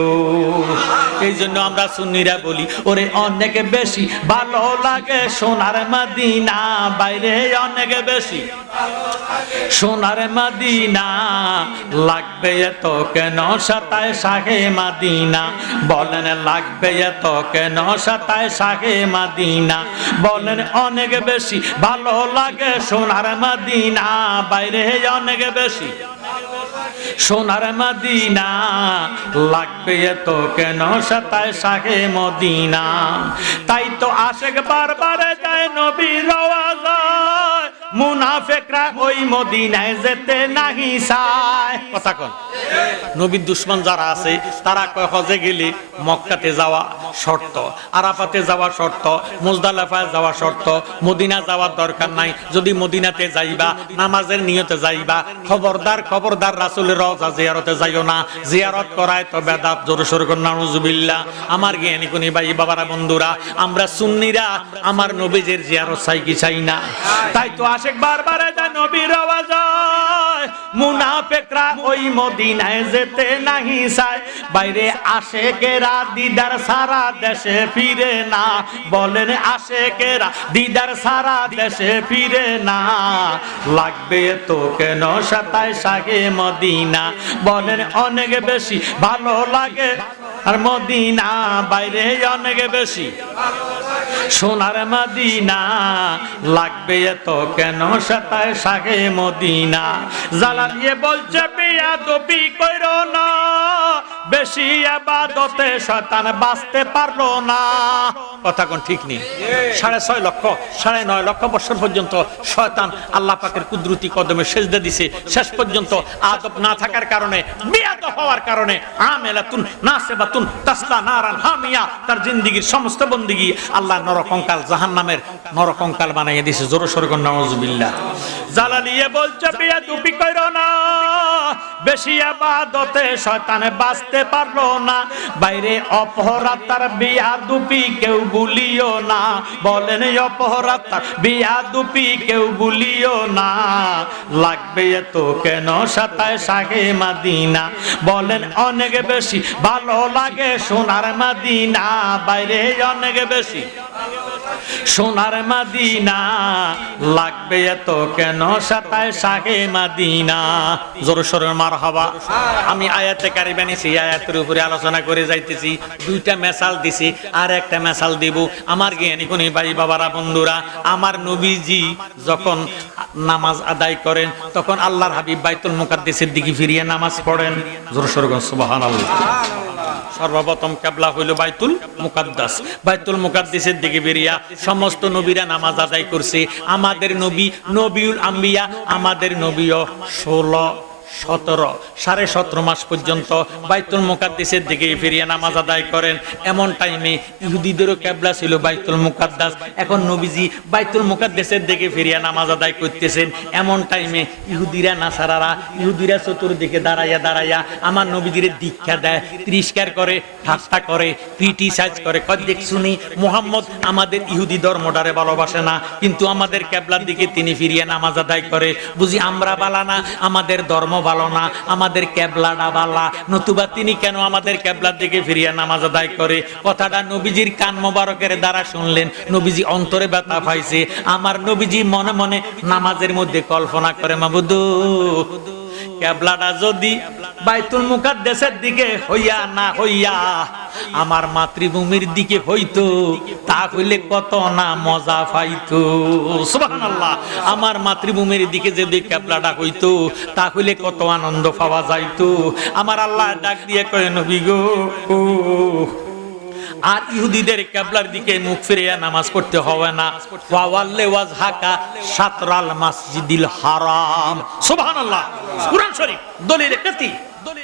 এই জন্য আমরা সুন্নিরা বলি, ওরে অনেক বেশি ভালো লাগে সোনার মদিনা। বাইরে অনেক বেশি সোনার মদিনা লাগবে এত কেন সাতায় শাহে মদিনা। বলেন লাগবে এত কেন সাতায় শাহে মদিনা। বলেন অনেক বেশি ভালো লাগে সোনার মদিনা। বাইরে অনেক বেশি সোনার মদিনা লাগবে এত কেন সাতায় শাহে মদিনা। তাই তো আশেক বারবার যায় নবীর রওজায়, মুনাফিকরা ওই মদিনায় যেতে নাহি চায়। কথা কোন? নবীর দুশমন যারা আছে তারা কয় হজে গেলে মক্কাতে যাওয়া শর্ত, আরাফাতে যাওয়া শর্ত, মুজদালিফায় যাওয়া শর্ত, মদিনা যাওয়ার দরকার নাই। যদি মদিনাতে যাইবা নামাজের নিয়তে যাইবা, খবরদার খবরদার রাসূলের রওজা জিয়ারতে যাইও না। জিয়ারত করায় তো বেদাত। জোরে সোরে কোন নাউজুবিল্লাহ। আমার জ্ঞানী গুণী ভাই বাবারা বন্ধুরা, আমরা সুন্নিরা আমার নবীজির জিয়ারত চাই কি চাই না? তাই তো আশেক বারবার যায় নবীর রওজায়, মুনাফিকরা ওই মদিনায় যেতে নাহি চায়। বাইরে আশেকেরা দিদার সারা দেশে ফিরে না। বলেন আশেকেরা দিদার সারা দেশে ফিরে না। লাগবে তো কেন সাতায় শাহে মদিনা। বলেন অনেক বেশি ভালো লাগে আর মদিনা বাইরে অনেক বেশি সোনার মদিনা লাগবে এত কেন সাতায় সাগে মদিনা জ্বালালিয়ে বলছে বেয়াদবি কইরো না বেশি ইবাদতে শয়তান বাঁচতে পারলো না কথা কোন ঠিক নেই 6.5 লক্ষ 9.5 লক্ষ বছর পর্যন্ত শয়তান আল্লাহ পাকের কুদরতি কদমে সেজদা দিছে শেষ পর্যন্ত আদব না থাকার কারণে বেয়াদব হওয়ার কারণে আমেলাতুন নাসিবাতুন তাসলা নারান হামিয়া তার জিন্দেগীর সমস্ত বন্দেগী আল্লাহ নরকঙ্কাল জাহান্নামের নরকঙ্কাল বানাইয়া দিয়েছে জোরে সোরে কোন নাউজুবিল্লাহ জালালিয়ে বলছে বেয়াদবি কইরো না বেশি ইবাদতে শয়তানে বাঁচতে পারলো না বাইরে অপরাধ তার বেয়াদবি কেউ ভুলিও না বলেন অপরাধ তার বেয়াদবি কেউ ভুলিও না লাগবে এত কেন সাতায় সাগে মদিনা বলেন অনেক বেশি ভালো লাগে সোনার মদিনা বাইরে অনেক বেশি সোনার মদিনা লাগবে এত কেন সাতায় সাগে মদিনা জোরে সোরে মারহাবা আমি আয়াতে কারিমা নিছি আয়াতের উপরে আলোচনা করে যাইতেছি দুইটা মেসাল দিছি আর একটা মেসাল দিব আমার জ্ঞানী গুণী ভাই বাবারা বন্ধুরা আমার নবীজি যখন নামাজ আদায় করেন তখন আল্লাহর হাবিব বাইতুল মুকাদ্দাসের দিকে ফিরিয়ে নামাজ পড়েন জোরে সোরে সুবহানাল্লাহ সর্বপ্রথম কিবলা হইল বাইতুল মুকাদ্দাস বাইতুল মুকাদ্দাসের দিকে বেরিয়া সমস্ত নবীরা নামাজ আদায় করছে আমাদের নবী নবিউল আম্বিয়া আমাদের নবীও 17 মাস পর্যন্ত বাইতুল মুকাদ্দাসের দিকে ফিরিয়ে নামাজ আদায় করেন এমন টাইমে ইহুদিদেরও কিবলা ছিল বাইতুল মুকাদ্দাস এখন নবীজি বাইতুল মুকাদ্দাসের দিকে ফিরিয়ে নামাজ আদায় করতেছেন এমন টাইমে ইহুদিরা নাসারারা ইহুদিরা চতুর্দিকে দাঁড়াইয়া আমার নবীজির দীক্ষা দেয় তিরস্কার করে ঠাট্টা করে ক্রিটিসাইজ করে কয় দেখ শুনি মুহাম্মদ আমাদের ইহুদি ধর্মটারে ভালোবাসে না কিন্তু আমাদের কিবলার দিকে তিনি ফিরিয়ে নামাজ আদায় করে বুঝি আমরা বালা না আমাদের ধর্ম ভালো না আমাদের কিবলাটা বালা নতুবা তিনি কেন আমাদের কিবলার দিকে ফিরিয়ে নামাজ আদায় করে কথাটা নবীজির কান মোবারকের দ্বারা শুনলেন নবীজি অন্তরে ব্যথা পাইছে আমার নবীজি মনে মনে নামাজের মধ্যে কল্পনা করে মাবুদ কিবলাটা যদি বাইতুল মুকাদ্দাসের দিকে হইয়া না হইয়া আমার মাতৃভূমির দিকে হইতো তাহলে কত না মজা পাইতো সুবহানাল্লাহ আমার মাতৃভূমির দিকে যদি কিবলাটা হইতো তাহলে কত আনন্দ পাওয়া যাইতো আমার আল্লাহ ডাক দিয়ে কয় নবী গো আর ইহুদিদের কিবলার দিকে মুখ ফিরিয়ে নামাজ পড়তে হবে না ওয়াল্লে ওয়াজহাকা শাতরাল মাসজিদিল হারাম সুবহানাল্লাহ কুরআন শরীফ দলিলে কাতি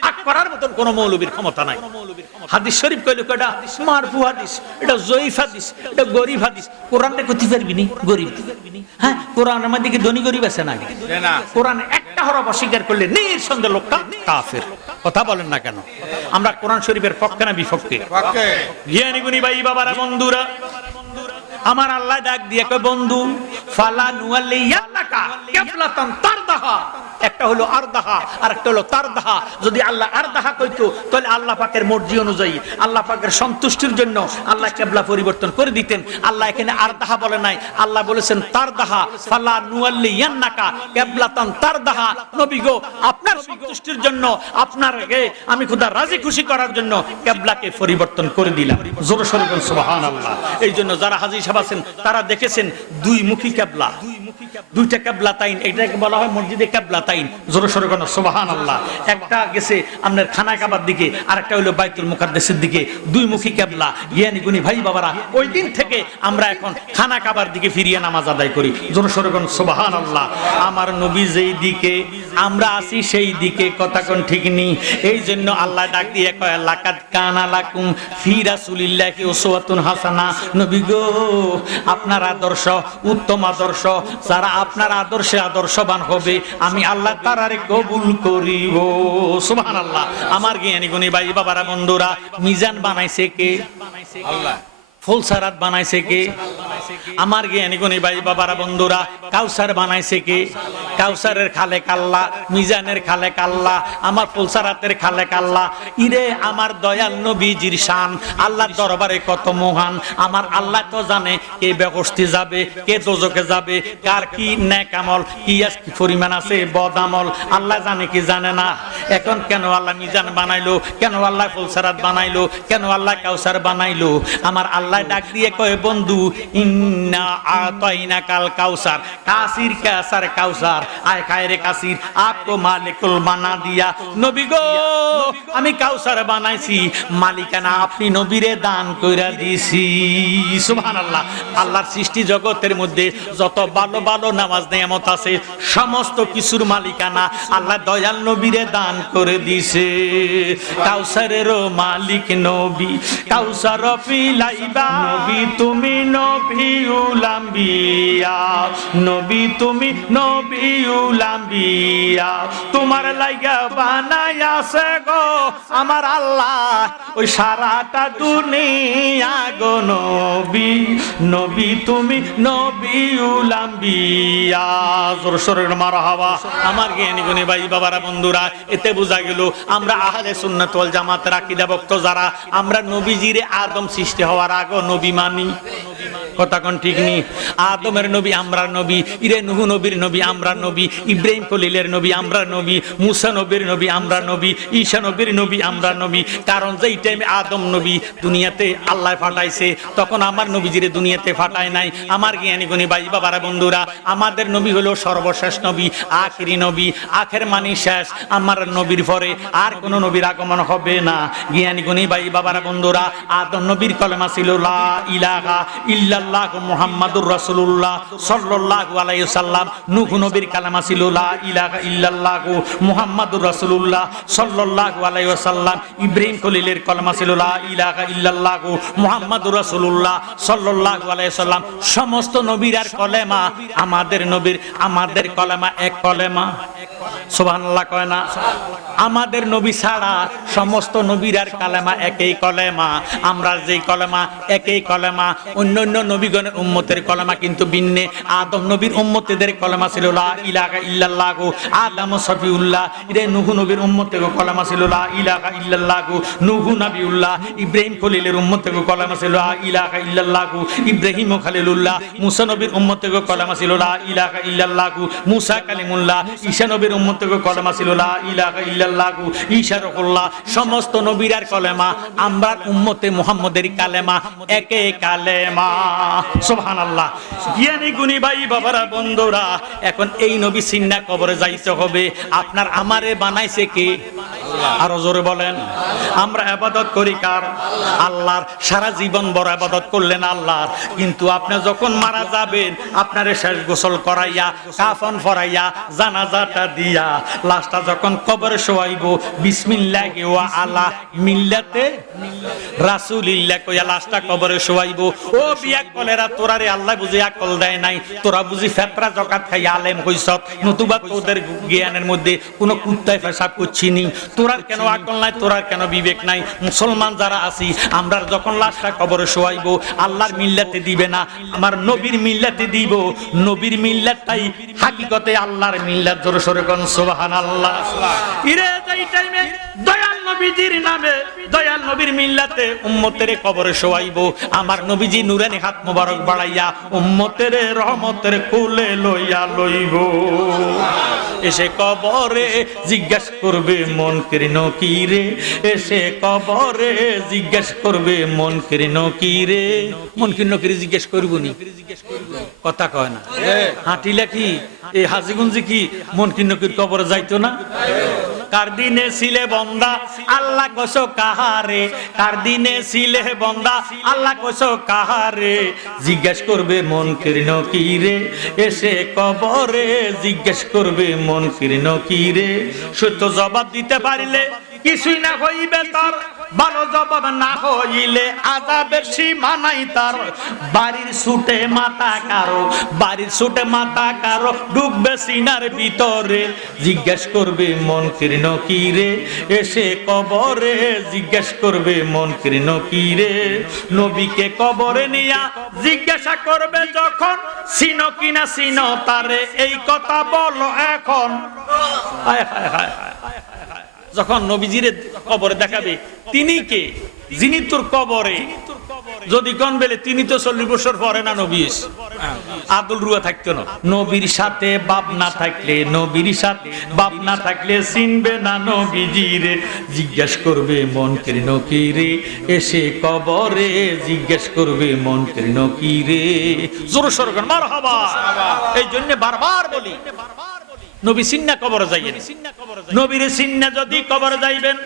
আকবরার মতন কোন মৌলবীর ক্ষমতা নাই হাদিস শরীফ কইলো কয়টা মারফু হাদিস এটা জয়ীফ হাদিস এটা গরীব হাদিস কোরআনে কইতে পারবি নি গরীব হ্যাঁ কোরআনের মধ্যে কি ধনী গরীব আছে নাকি না কোরআন একটা হরফ অস্বীকার করলে নিঃসন্দেহে লোকটা কাফের কথা বলেন না কেন আমরা কোরআন শরীফের পক্ষে না বিপক্ষে পক্ষে জ্ঞানী গুণী ভাই বাবারা বন্ধুরা আমার আল্লাহ ডাক দিয়ে কয় বন্ধু ফালা নুয়াল্লিয়ান্নাকা কিবলাতান তারদাহা একটা হলো আরদাহা আর একটা হলো তারদাহা যদি আল্লাহ আরদাহা কইতো তাহলে আল্লাহ পাকের মর্জি অনুযায়ী আল্লাহ পাকের সন্তুষ্টির জন্য আল্লাহ কিবলা পরিবর্তন করে দিতেন আল্লাহ এখানে আরদাহা বলে নাই আল্লাহ বলেছেন তারদাহা ফালা নুয়াল্লিয়ান্নাকা কিবলাতান তারদাহা নবী গো আপনার সন্তুষ্টির জন্য আপনাকে আমি খোদা রাজি খুশি করার জন্য কিবলাকে পরিবর্তন করে দিলাম জোরে সোরে বল সুবহানাল্লাহ এই জন্য যারা হাজী সাহেব আছেন তারা দেখেছেন দুই মুখী কিবলা দুইটা কিবলাতাইন এটাকে বলা হয় মসজিদে কিবলাতাইন জোরে সোরে বল সুবহানাল্লাহ একটা গেছে আপনার খানা কাবার দিকে আর একটা হলো বাইতুল মুকাদ্দাসের দিকে দুই মুখী কিবলা জ্ঞানী গুণী ভাই বাবারা ওই দিন থেকে আমরা এখন খানা কাবার দিকে ফিরিয়ে নামাজ আদায় করি জোরে সোরে বল সুবহানাল্লাহ আমার নবী যেই দিকে আমরা আছি সেই দিকে কথা কোন ঠিক নেই এই জন্য আল্লাহ ডাক দিয়ে কয় লাকাদ কানা লাকুম ফি রাসূলিল্লাহি উসওয়াতুন হাসানা নবী গো আপনার আদর্শ উত্তম আদর্শ যারা আপনার আদর্শে আদর্শবান হবে আমি আল্লাহ তারারে কবুল করিব সুবহানাল্লাহ আমার জ্ঞানী গুণী ভাই বাবারা বন্ধুরা মিজান বানাইছে কে আল্লাহ ফুলসারাত বানাইছে কে আমার জ্ঞানী গুণী ভাই বাবারা বন্ধুরা, কাউসার বানাইছে কে? কাউসারের খালেক আল্লাহ, মিজানের খালেক আল্লাহ, আমার ফুলসারাতের খালেক আল্লাহ। ইরে আমার দয়াল নবীজির শান আল্লাহর দরবারে কত মহান। আমার আল্লাহ তো জানে কে বেহেশতে যাবে, কে দোজখে যাবে, কার কি নেক আমল, কি পরিমাণ আছে বদ আমল, আল্লাহ জানে কি জানে না? এখন কেন আল্লাহ মিজান বানাইলো, কেন আল্লাহ ফুলসারাত বানাইলো, কেন আল্লাহ কাউসার বানাইলো? আমার আল্লাহ ডাক দিয়ে কয়, বন্ধু ইন্না আতাইনা কাল কাউসার, কাসির কাসার কাউসার, আয় খায়রে কাসির আপকো মালিকুল বানা দিয়া। নবী গো, আমি কাউসার বানাইছি, মালিকানা আপনি নবীরে দান কইরা দিছি। সুবহানাল্লাহ। আল্লাহর সৃষ্টি জগতের মধ্যে যত ভালো ভালো নামাজ নিয়ামত আছে, সমস্ত কিছুর মালিকানা আল্লাহ দয়াল নবীরে দান করে দিছে। কাউসারেরও মালিক নবী, কাউসার পিলাইবা নবী তুমি নবীউল আম্বিয়া, নবী তুমি নবীউল আম্বিয়া, তোমার লাইগা বানাইয়াছে গো আমার আল্লাহ ওই সারাটা দুনিয়া গো নবী, নবী তুমি নবীউল আম্বিয়া। জোর সোরে মারহাবা। আমার জ্ঞানী গুণী ভাই বাবারা বন্ধুরা, এতে বোঝা গেল আমরা আহলে সুন্নাত ওয়াল জামাতের আকীদা ভক্ত যারা, আমরা নবীজিরে আদম সৃষ্টি হওয়ার আগে নবী মানি। কথা কোন ঠিক নি? আদমের নবী আমরা নবী, ইরে নূহ নবীর নবী আমরা নবী, ইব্রাহিম খলিলের নবী আমরা নবী, মুসা নবীর নবী আমরা নবী, ঈসা নবীর নবী আমরা নবী। কারণ যেই টাইমে আদম নবী দুনিয়াতে আল্লাহ পাঠাইছে, তখন আমার নবীজিরে দুনিয়াতে পাঠায় নাই। আমার জ্ঞানী গুণী ভাই বাবারা বন্ধুরা, আমাদের নবী হলো সর্বশেষ নবী, আখিরি নবী। আখের মানি শেষ, আমার নবীর পরে আর কোন নবীর আগমন হবে না। জ্ঞানী গুণী ভাই বাবারা বন্ধুরা, আদম নবীর কলেমা ছিল লা ইলাহা ইল্লাল্লাহ মুহাম্মাদুর রাসূলুল্লাহ সাল্লাল্লাহু আলাইহি ওয়াসাল্লাম। নূহ নবীর কালেমা ছিল লা ইলাহা ইল্লাল্লাহ মুহাম্মাদুর রাসূলুল্লাহ সাল্লাল্লাহু আলাইহি ওয়াসাল্লাম। ইব্রাহিম খলিলের কলেমা ছিল লা ইলাহা ইল্লাল্লাহ মুহাম্মাদুর রাসূলুল্লাহ সাল্লাল্লাহু আলাইহি ওয়াসাল্লাম। সমস্ত নবীর আর কলেমা, আমাদের নবীর আমাদের কলেমা এক কলেমা। সুবহানাল্লাহ কয় না? আমাদের নবী ছাড়া সমস্ত নবীর আর কালেমা একই কলেমা। আমরা যেই কলেমা একই কলেমা, অন্যান্য নবীগণের উম্মতের কলেমা কিন্তু ভিন্ন। আদম নবীর উম্মতদের কলেমা ছিল লা ইলাহা ইল্লাল্লাহ, আদম সফিউল্লাহ। ইরে নূহ নবীর উম্মতের কলেমা ছিল লা ইলাহা ইল্লাল্লাহ, নূহ নবিউল্লাহ। ইব্রাহিম খলিলের উম্মতের কলেমা ছিল লা ইলাহা ইল্লাল্লাহ, ইব্রাহিম খলিলুল্লাহ। মুসা নবীর উম্মতের কলেমা ছিল লা ইলাহা ইল্লাল্লাহ, মুসা কালিমুল্লাহ। ঈসা নবীর উম্মতের কলেমা ছিল লা ইলাহা ইল্লাল্লাহ, ঈসা রূহুল্লাহ। সমস্ত নবীর আর কলেমা, আমরা উম্মতে মুহাম্মদের কালেমা একে কালেমা। সুবহানাল্লাহ। জ্ঞানী গুণী ভাই বাবারা বন্ধুরা, এখন এই নবী সিন্না কবরে যাইতে হবে। আপনার আমারে বানাইছে কে? আরো জোরে বলেন। আমরা ইবাদত করি কার? আল্লাহর। সারা জীবন বড় ইবাদত করলেন আল্লাহর, কিন্তু আপনি যখন মারা যাবেন, আপনারে শেষ গোসল করাইয়া, কাফন পরাইয়া, জানাজাটা দিয়া, লাশটা যখন কবরে শোয়াইব, বিসমিল্লাহি ওয়া আলা মিল্লাতে রাসূলিল্লাহ কইয়া লাশটা কবরে শোয়াইব। ও বিয়া কলেরা, তোরারে আল্লাহ বুঝি আকল দেয় নাই? তোরা বুঝি ফেতরা যাকাত খাই আলেম কইছত, নতুবা তোদের জ্ঞানের মধ্যে কোনো কুত্তায় পেশাব করছিনি? তোরার কেন আকল নাই? তোরার কেন বিবেক নাই? মুসলমান যারা আছি, আমরা যখন লাশটা কবরে শোয়াইব, আল্লাহর মিল্লাতে দিবে না, আমার নবীর মিল্লাতে দিব। নবীর মিল্লাতটাই হাকিকতে আল্লাহর মিল্লাত। জোরে সোরে কোন সুবহানাল্লাহ। ইরে এই টাইমে দয়াল নবীজির নামে, দয়াল নবীর মিল্লাতে উম্মতের কবরে শোয়াইব। আমার নবীজি নুরানি হাত মোবারক বাড়াইয়া উম্মতের রহমতের কোলে লইয়া লইব। এসে কবরে জিজ্ঞেস করবে মন কৃণ কি রে, এসে কবরে জিজ্ঞেস করবে মন কৃণ কি রে। মন কৃণ কি জিজ্ঞেস করবো নি? কথা কয় না। হাঁটিলে কি এই হাজিগুঞ্জি কি মন কৃণ কি কবরে যাইতো না? কার দিনে ছিলে বন্দা আল্লাহ কইছো কাহারে, কার দিনে ছিলে বন্দা আল্লাহ কইছো কাহারে। জিজ্ঞেস করবে মন কৃণ কি রে, এসে কবরে জিজ্ঞেস করবে মন কৃণ কি রে। সত্য জবাব দিতে পারিলে কিছুই না হইবে তার, ভালো জবাব না হইলে আযাবের সীমা নাই তার। বাড়ির ছুটে মাথা কারো, বাড়ির ছুটে মাথা কারো ডুববে সিনার ভিতরে। জিজ্ঞেস করবে মুনকির নকিরে এসে কবরে, জিজ্ঞেস করবে মুনকির নকিরে। নবীকে কবরে নিয়া জিজ্ঞাসা করবে যখন, চিনো কিনা চিনো তারে, এই কথা বলো এখন। হায় হায় হায় হায়। যখন নবীজিরে কবরে দেখাবে, তিনি কে? যিনি তোর কবরে যদি কোন বেলে তিনি তো 40 বছর পরে না নবী আদুল রুয়া থাকতো না। নবীর সাথে বাপ না থাকলে, নবীর সাথে বাপ না থাকলে চিনবে না নবীজিরে। জিজ্ঞেস করবে মুনকির নকিরে এসে কবরে, জিজ্ঞেস করবে মুনকির নকিরে। জোরে সোরে কোন মারহাবা। এই জন্য বারবার বলি, নবী সিন্না কবরে যাইবেন, নবীর সিন্না যদি কবরে যাইবেন,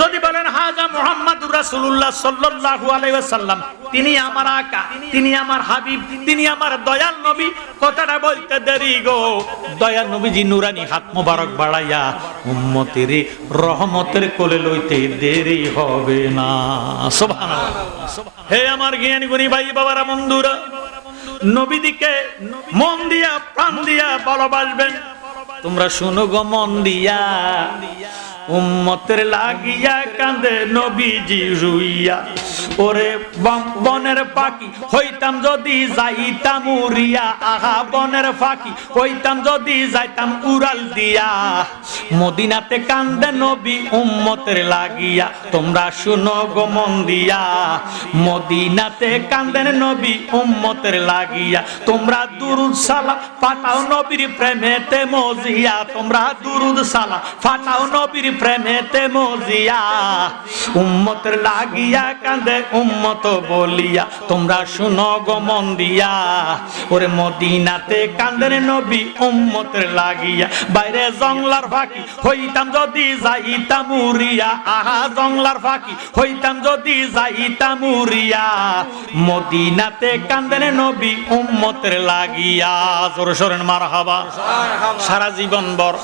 যদি বলেন হাজা মুহাম্মাদুর রাসূলুল্লাহ সাল্লাল্লাহু আলাইহি ওয়াসাল্লাম, তিনি আমার আকা, তিনি আমার হাবিব, তিনি আমার দয়াল নবী, কথাটা বলতে দেরি গো। দয়াল নবীজি নুরানি হাত মোবারক বাড়াইয়া উম্মতের রহমতের কোলে লইতে দেরি হবে না। সুবহানাল্লাহ। হে আমার জ্ঞানী গুণী ভাই বাবারা, বন্ধুরা, নবীদিকে মন দিয়া প্রাণ দিয়া ভালোবাসবেন। তোমরা শুনো গো মন দিয়া, উম্মতের লাগিয়া কান্দে নবীজি রুইয়া। ওরে বনের পাখি হইতাম যদি যাইতাম উড়িয়া, আহা বনের পাখি হইতাম যদি যাইতাম উড়াল দিয়া। মদিনাতে কান্দে নবী উম্মতের লাগিয়া, তোমরা শুনো গো মন দিয়া। মদিনাতে কান্দেন নবী উম্মতের লাগিয়া, তোমরা দুরুদ সালাম পাঠাও নবীর প্রেমেতে মজিয়া। তোমরা দুরুদ সালাম পাঠাও নবীর প্রেমেতে মজিয়া। উম্মতের লাগিয়া কান্দে উম্মত বলিয়া, তোমরা শুনো গো মন দিয়া। ওরে মদিনাতে কান্দেন নবী উম্মতের লাগিয়া, বাইরে জংলার ফাঁকি হইতাম যদি যাইতাম উড়িয়া, আহা জংলার ফাঁকি হইতাম যদি যাইতাম উড়িয়া। মদিনাতে কান্দেন নবী উম্মতের লাগিয়া। জোরে সোরে মারহাবা। সারা জীবন ভর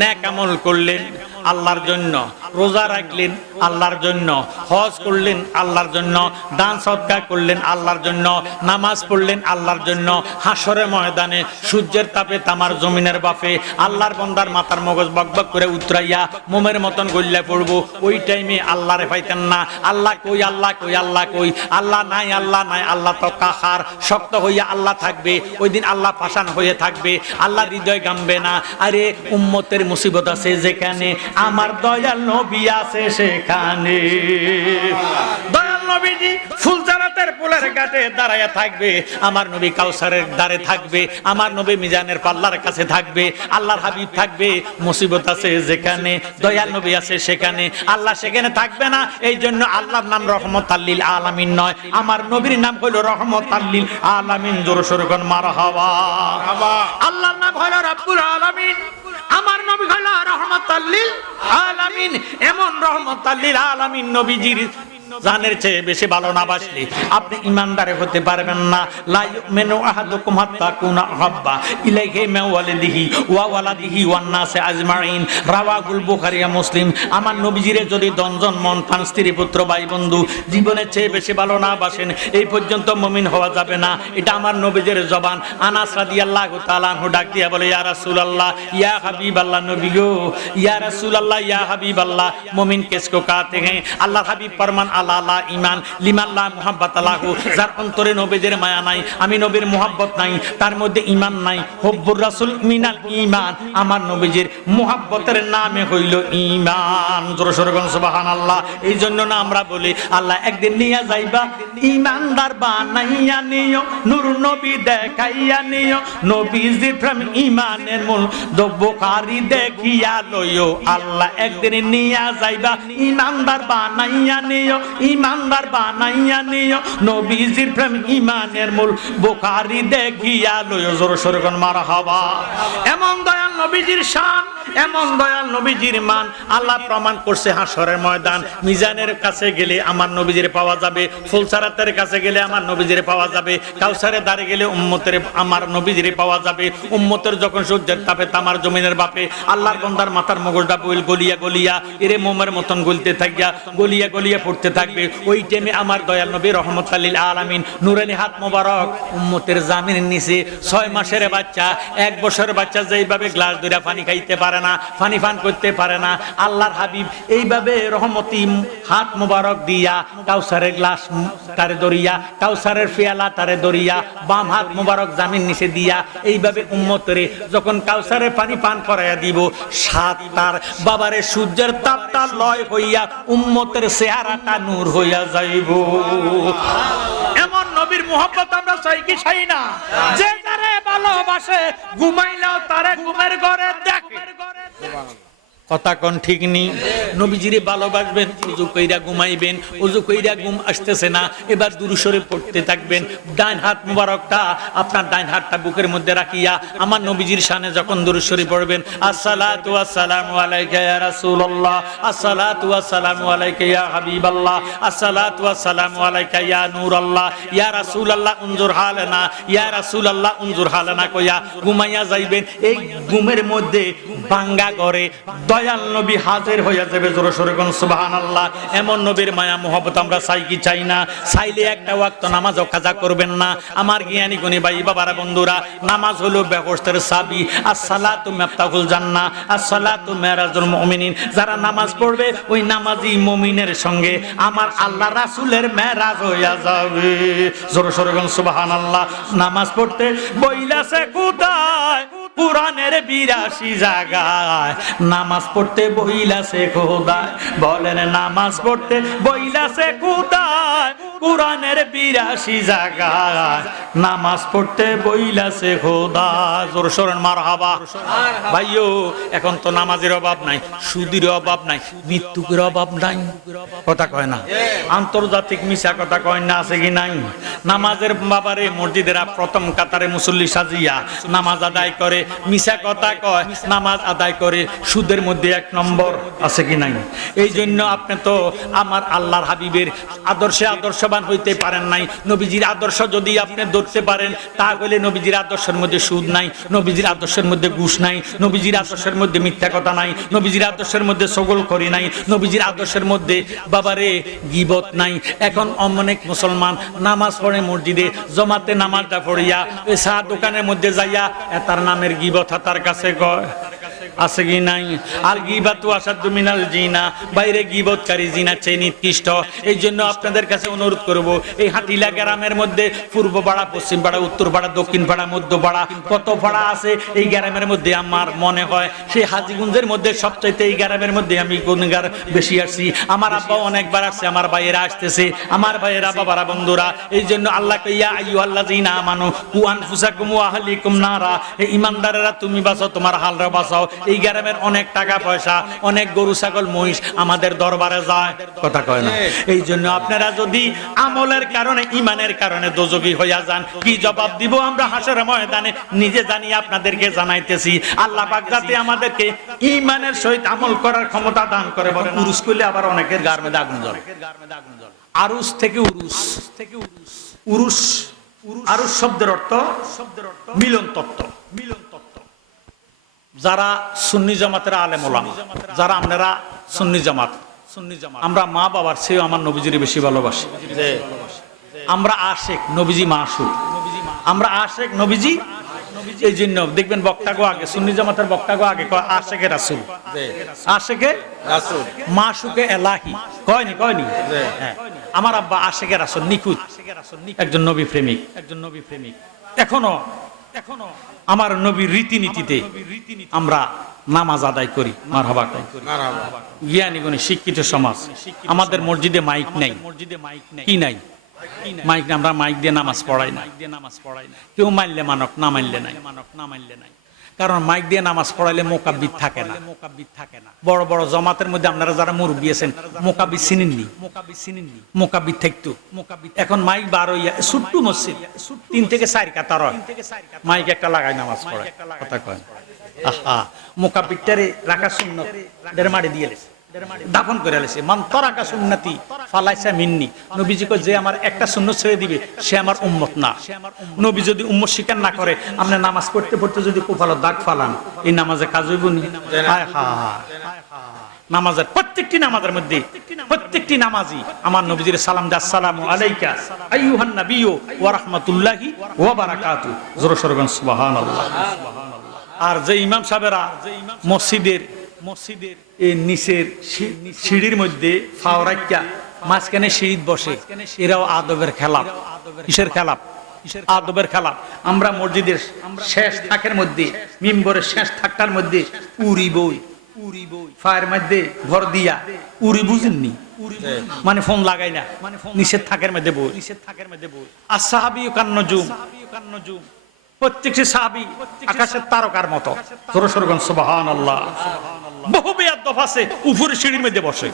নেক আমল করলেন আল্লাহর জন্য, রোজা রাখলেন আল্লাহর জন্য, হজ করলেন আল্লাহর জন্য, দান সদকা করলেন আল্লাহর জন্য, নামাজ পড়লেন আল্লাহর জন্য। হাসরের ময়দানে সূর্যের তাপে তামার জমিনের বাপে আল্লাহর বান্দার মাথার মগজ বকবক করে উতরাইয়া মোমের মতন গল্লা পড়বো। ওই টাইমে আল্লাহরে পাইতেন না। আল্লাহ কই, আল্লাহ কই, আল্লাহ কই, আল্লাহ নাই, আল্লাহ নাই। আল্লাহ তো কাহার, শক্ত হইয়া আল্লাহ থাকবে। ওই দিন আল্লাহ পাষাণ হয়ে থাকবে, আল্লাহ হৃদয় গামবে না। আরে উম্মতের মুসিবত আছে যেখানে, আমার দয়াল নবী আছে সেখানে। দয়াল নবীজি ফুলজারাতের পুলের ঘাটে দাঁড়ায়া থাকবে, আমার নবী কাউসারের দ্বারে থাকবে, আমার নবী মিজানের পাল্লার কাছে থাকবে। আল্লাহর হাবিব থাকবে। মুসিবত আছে যেখানে, দয়াল নবী আছে সেখানে, আল্লাহ সেখানে থাকবে না। এই জন্য আল্লাহর নাম রহমতুল লিল আলামিন নয়, আমার নবীর নাম হলো রহমতুল লিল আলামিন। জোরে সোরে কোন মারহাবা। আল্লাহর নাম হলো রাব্বুল আলামিন, আমার নবী হলো রহমতুল লিল আলামিন। এমন রহমতুল লিল আলামিন নবীজির জানের চেয়ে বেশি ভালো না বাসলে আপনি ইমানদার হতে পারবেন না। লা ইউমিনু আহাদুকুম হাত্তা কুনা হাব্বা ইলাইহি মিন ওয়ালিদিহি ওয়া ওয়ালাদিহি ওয়ান নাসি আজমাইন। রাওয়াহুল বুখারী ও মুসলিম। আমার নবীজিরে যদি দনজন মন প্রাণ স্ত্রী পুত্র ভাই বন্ধু জীবনের চেয়ে বেশি ভালো না বাসেন, এই পর্যন্ত মুমিন হওয়া যাবে না। এটা আমার নবীজির জবান। আনাস রাদিয়াল্লাহু তাআলা আনহু ডাক দিয়া বলে, ইয়া রাসূলুল্লাহ, ইয়া হাবিবাল্লাহ, নবী গো, ইয়া রাসূলুল্লাহ, ইয়া হাবিবাল্লাহ, মুমিন কিসকো কাতে हैं? আল্লাহর হাবিব ফরমান আল্লাহ ঈমান লিমান লা মুহাব্বত লাহু। যার অন্তরে নবীদের মায়া নাই, আমি নবীর মুহাব্বত নাই, তার মধ্যে ঈমান নাই। হুব্বুর রাসূল মিনাল ঈমান। আমার নবীজির মুহাব্বতের নামে হইল ঈমান। জোরে সোরে বলুন সুবহানাল্লাহ। এই জন্য না আমরা বলি, আল্লাহ একদিন নিয়া যাইবা, ঈমানদার বানাইয়া নিও, নূর নবী দেখাইয়া নিও, নবীজির প্রেম ঈমানের মূল, বুখারী দেখিয়া লইও। আল্লাহ একদিন নিয়া যাইবা, ঈমানদার বানাইয়া নিও, ঈমানদার বানাইয়া নিও, নবীজির প্রেম ঈমানের মূল, বুখারী দেখিয়া লইও। জোরে সোরে কোন মারহাবা। এমন দয়াল নবীজির শান এমন দয়াল নবীজির মান আল্লাহ প্রমাণ করছে হাসরের ময়দান। মিজানের কাছে গেলে আমার নবীজির পাওয়া যাবে, ফুলসারাতের কাছে গেলে আমার নবীজির পাওয়া যাবে, কাউসারে দাঁড়ে গেলে উম্মতের আমার নবীজির পাওয়া যাবে। উম্মতের যখন সূর্যের তাপে তামার জমিনের বাপে আল্লাহর বান্দার মাথার মগজটা বইল গলিয়া গলিয়া এরে মোমের মতন গলতে থাকিয়া গলিয়া গলিয়া পড়তে থাকবে। ওই টাইমে আমার দয়াল নবী রহমতুল লিল আলামিন নুরানি হাত মোবারক উম্মতের জামিনের নিচে 6 মাসের বাচ্চা 1 বছরের বাচ্চা যেইভাবে গ্লাস ধরে পানি খাইতে পারে না, পানি পান করতে পারে না, আল্লাহর হাবিব এইভাবে রহমতি হাত মোবারক দিয়া কাউসারের গ্লাস তারে দরিয়া, কাউসারের পেয়ালা তারে দরিয়া, বাম হাত মোবারক জামিন নিচে দিয়া এইভাবে উম্মতরে যখন কাউসারের পানি পান করাইয়া দিব, 7 তার বাবারে সূর্যের তাপটা লয় হইয়া উম্মতের চেহারাটা নূর হইয়া যাইব। এমন নবীর মোহাব্বত আমরা চাই কি চাই না? যে তারে ভালোবাসে ঘুমাইলেও তারে ঘুমের ঘরে দেখে। কথা কোন ঠিক নেই? নবীজিরে ভালোবাসবেন, উযু কইরা ঘুমাইবেন, উযু কইরা ঘুম আসতেছে না, এবার দুরূদ শরীফ পড়তে থাকবেন। ডান হাত মুবারকটা আপনার ডান হাতটা বুকের মধ্যে রাখিয়া আমার নবীজির শানে যখন দুরূদ শরীফ পড়বেন, আসসালাতু ওয়াসসালামু আলাইকা ইয়া রাসূলুল্লাহ, আসসালাতু ওয়াসসালামু আলাইকা ইয়া হাবিবাল্লাহ, আসসালাতু ওয়াসসালামু আলাইকা ইয়া নূরাল্লাহ, ইয়া রাসূলুল্লাহ উনজুর হালানা, ইয়া রাসূলুল্লাহ উনজুর হালানা কইয়া ঘুমাইয়া যাইবেন। এই ঘুমের মধ্যে ভাঙ্গা ঘরে দয়াল নবী হাজির হইয়া যাবে। জোরে সোরে কোন সুবহানাল্লাহ। এমন নবীর মায়া মোহব্বত আমরা চাই কি চাই না? চাইলে একটা ওয়াক্ত নামাজও কাজা করবেন না। আমার জ্ঞানী গুণী ভাই বাবারা বন্ধুরা, নামাজ হলো ব্যবস্থার চাবি। আসসালাতু মিফতাহুল জান্নাহ, আসসালাতু মিরাজুল মুমিনিন। যারা নামাজ পড়বে ওই নামাজি মুমিনের সঙ্গে আমার আল্লাহ রাসূলের মেরাজ হইয়া যাবে। জোরে সোরে কোন সুবহানাল্লাহ। নামাজ পড়তে বইলাছে কোথায়? কুরআনের 82 জায়গায়। নামাজ পড়তে বইলাছে খোদায়, বলেন নামাজ পড়তে বইলাছে খোদায়, কুরআনের 82 জায়গায়। নামাজ পড়তে বইলাছে খোদায়। জোরে সোরে মারহাবা। ভাইও এখন তো নামাজের অভাব নাই, সুদের অভাব নাই, মৃত্যুর অভাব নাই। কথা কয় না? আন্তর্জাতিক মিশা কথা কয় না? আছে কি নাই? নামাজের বাবারে মসজিদের প্রথম কাতারে মুসল্লি সাজিয়া নামাজ আদায় করে, মিশা কথা কয়, নামাজ আদায় করে সুদের মধ্যে 1 নম্বর। আছে কি নাই? এই জন্য আপনি তো আমার আল্লাহর হাবিবের আদর্শে আদর্শবান হইতে পারেন নাই। নবীজির আদর্শ যদি আপনি ধরতে পারেন তাহলে নবীজির আদর্শের মধ্যে সুদ নাই, নবীজির আদর্শের মধ্যে ঘুষ নাই, নবীজির আদর্শের মধ্যে মিথ্যা কথা নাই, নবীজির আদর্শের মধ্যে ছগলখড়ি নাই, নবীজির আদর্শের মধ্যে বাবারে গীবত নাই। এখন অনেক মুসলমান নামাজ পড়ে মসজিদে, জমাতে নামাজটা পড়িয়া ওই চা দোকানের মধ্যে যাইয়া তার নামের গীবত তার কাছে কয়। আছে কি নাই? আর গীবাতু আসাদু মিনাল জিনা, বাইরে গীবতকারী জিনা চেয়ে নিকৃষ্ট। এই জন্য আপনাদের কাছে অনুরোধ করব, এই হাটিলা গ্রামের মধ্যে পূর্ব পাড়া, পশ্চিম পাড়া, উত্তর পাড়া, দক্ষিণ পাড়া, মধ্য পাড়া, কত পাড়া আছে এই গ্রামের মধ্যে। আমার মনে হয় সেই হাজীগঞ্জের মধ্যে সবচাইতে এই গ্রামের মধ্যে আমি গুণগার বেশি আসছি। আমার আব্বা অনেকবার আসছে, আমার ভাইয়েরা আসতেছে, আমার ভাইয়েরা বাবারা বন্ধুরা। এই জন্য আল্লাহ ইয়া আইয়ুহাল্লাযীনা আমানু কু আনফুসাকুম ওয়া আহলিকুম নারা, এই ঈমানদারেরা তুমি বাঁচাও, তোমার হালরা বাঁচাও। এই গ্রামের অনেক টাকা পয়সা, অনেক গরু ছাগল মহিষ আমাদের দরবারে যায়। কথা কয় না? এই জন্য আপনারা যদি আমলের কারণে ঈমানের কারণে দোজখী হইয়া যান, কি জবাব দিব আমরা হাসরের ময়দানে নিজে জানি, আপনাদেরকে জানাইতেছি। আল্লাহ পাক যাতে আমাদেরকে ঈমানের সহিত আমল করার ক্ষমতা দান করে। বলেন উরুস করলে আবার অনেকের গার মধ্যে আগুন জ্বলে। আরুস থেকে উরুস, উরুস, আরুস শব্দের অর্থ মিলন তত্ত্ব। মিলন তত্ত্ব। যারা সুন্নি জামাতের আলেম ওলামা, যারা আপনারা সুন্নি জামাত, আমরা মা বাবার চেয়ে আমার নবীজির বেশি ভালোবাসি। আমরা আশেক, নবীজি মাসুক। আমরা আশেক, নবীজি। এই জন্য দেখবেন বক্তাগো আগে, সুন্নি জামাতের বক্তাগো আগে কয় আশেকে রাসূল, আশেকে রাসূল, মাসুকে এলাহি। কয়নি? কয়নি? আমার আব্বা আশেকে রাসূল, নিকুত একজন নবী প্রেমিক, একজন নবী প্রেমিক। এখনো আমার নবীর রীতিনীতিতে আমরা নামাজ আদায় করি। মারহাবা করি। জ্ঞানী গুণী শিক্ষিত সমাজ। আমাদের মসজিদে মাইক নাই। কি নাই? মাইক নাই। আমরা মাইক দিয়ে নামাজ পড়াই না। কেউ মানলে মানক, না মানলে নাই। কারণ মাইক দিয়ে নামাজ পড়াইলে মোকাব্বিদ থাকে না। বড় বড় জমাতের মধ্যে আপনারা যারা মুরব্বী আছেন মোকাব্বিদ চিনেননি, মোকাব্বিদ থাকতো। এখন মাইক বার হইয়া ছোট্ট মসজিদ 3 থেকে 4 কাতার হয়, মাইক একটা লাগাই নামাজ পড়ায়। কথা কয় আহা মুকাব্বিরটারে রাখা সুন্নত এর মারি দিয়ে লেছে দাফন করে লেছে মান তারাকা সুন্নতি ফালাইসা মিন্নি নবীজি কয় যে আমার একটা সুন্নত ছেড়ে দিবে সে আমার উম্মত না নবী যদি উম্মত স্বীকার না করে আপনি নামাজ পড়তে পড়তে যদি কুফালো দাগ ফালান এই নামাজে কাজ হইব নি হায় হায় নামাজের প্রত্যেকটি নামাজের মধ্যে প্রত্যেকটি নামাজি আমার নবীজির সালাম দা আসসালামু আলাইকা আইয়ুহান নাবিয়্যু ওয়া রাহমাতুল্লাহি ওয়া বারাকাতুহু জোরে সোরে বলেন সুবহানাল্লাহ। আর যে ইমাম সাহেবেরা মসজিদের এই নিচের সিঁড়ির মধ্যে ফাওরাইকা মাঝখানে সিঁড়িত বসে এরাও আদবের খেলাপ। কিসের খেলাপ? আদবের খেলাপ। আমরা মসজিদের শেষ থাকের মধ্যে মিম্বরের শেষ থাকটার মধ্যে উড়ি বই ফায়ের মধ্যে ভর দিয়া উড়ি বুঝেননি মানে ফোন লাগাই না নিষেধ থাকের মধ্যে বই আসসাহাবী কান্নজুম প্রত্যেকটি সাহাবী আকাশের তারকার মতো জোরে সোরে বলেন সুবহানাল্লাহ। বহু বেয়াদব আছে উপরে সিঁড়ির মধ্যে বসে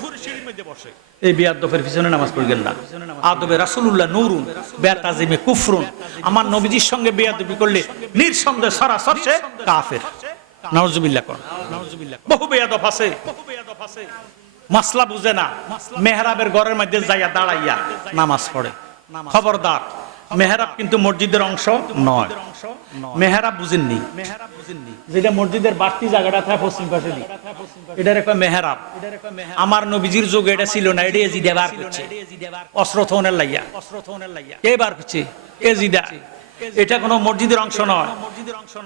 এই বেয়াদবের পিছনে নামাজ পড়বেন না। আদবে রাসূলুল্লাহ নূরুন বেতাজিমে কুফরুন আমার নবীজির সঙ্গে বেয়াদবি করলে নিঃসন্দেহে সরাসরি সে কাফের। নাউজুবিল্লাহ কোন বহু বেয়াদব আছে মাসলা বুঝে না মেহরাবের ঘরের মধ্যে যাইয়া দাঁড়াইয়া নামাজ পড়ে। খবরদার মেহরাব কিন্তু মসজিদের অংশ নয়। মেহরাব বুঝেননি যেটা মসজিদের বাড়তি জায়গাটা থাকে পশ্চিম পাশে দিকে এটার একটা মেহরাব। আমার নবীজির যুগে এটা ছিল না, এটা এজিদা বার করছে অস্ত্র থনের লাগিয়া কে বার করছে? এজিদা। এটা কোনো মসজিদের অংশ নয়।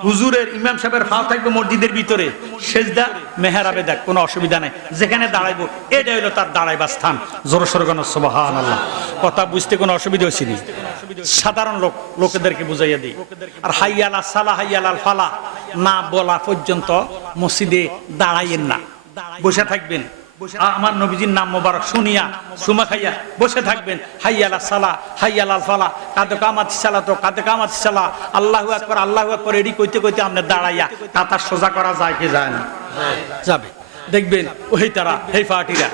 হুজুরের ইমাম সাহেবের পা থাকবে মসজিদের ভিতরে সেজদা মেহরাবে দেখ কোনো অসুবিধা নাই যেখানে দাঁড়াইবো এটা হলো তার দাঁড়াইবার স্থান। জোরে সোরে বলেন সুবহানাল্লাহ। কথা বুঝতে কোনো অসুবিধা হচ্ছে না। সাধারণ লোকেদেরকে বুঝাইয়া দিই। আর হাইয়া আলাস সালাহ হাইয়া আলাল ফালাহ না বলা পর্যন্ত মসজিদে দাঁড়াইয়েন না, বসে থাকবেন। আমার নবীজির নাম মোবারক শুনিয়া সুমা খাইয়া বসে থাকবেন। হাইয়া আলাস সালাহ হাইয়া আলাল ফালাহ কাদে কামাতিস সালাত কাদে কামাতিস সালাহ আল্লাহু আকবার এডি কইতে কইতে আপনি দাঁড়াইয়া কাতার সোজা করা যায় কি যায় না? যাবে। দেখবেন ওই তারা এই পার্টিরা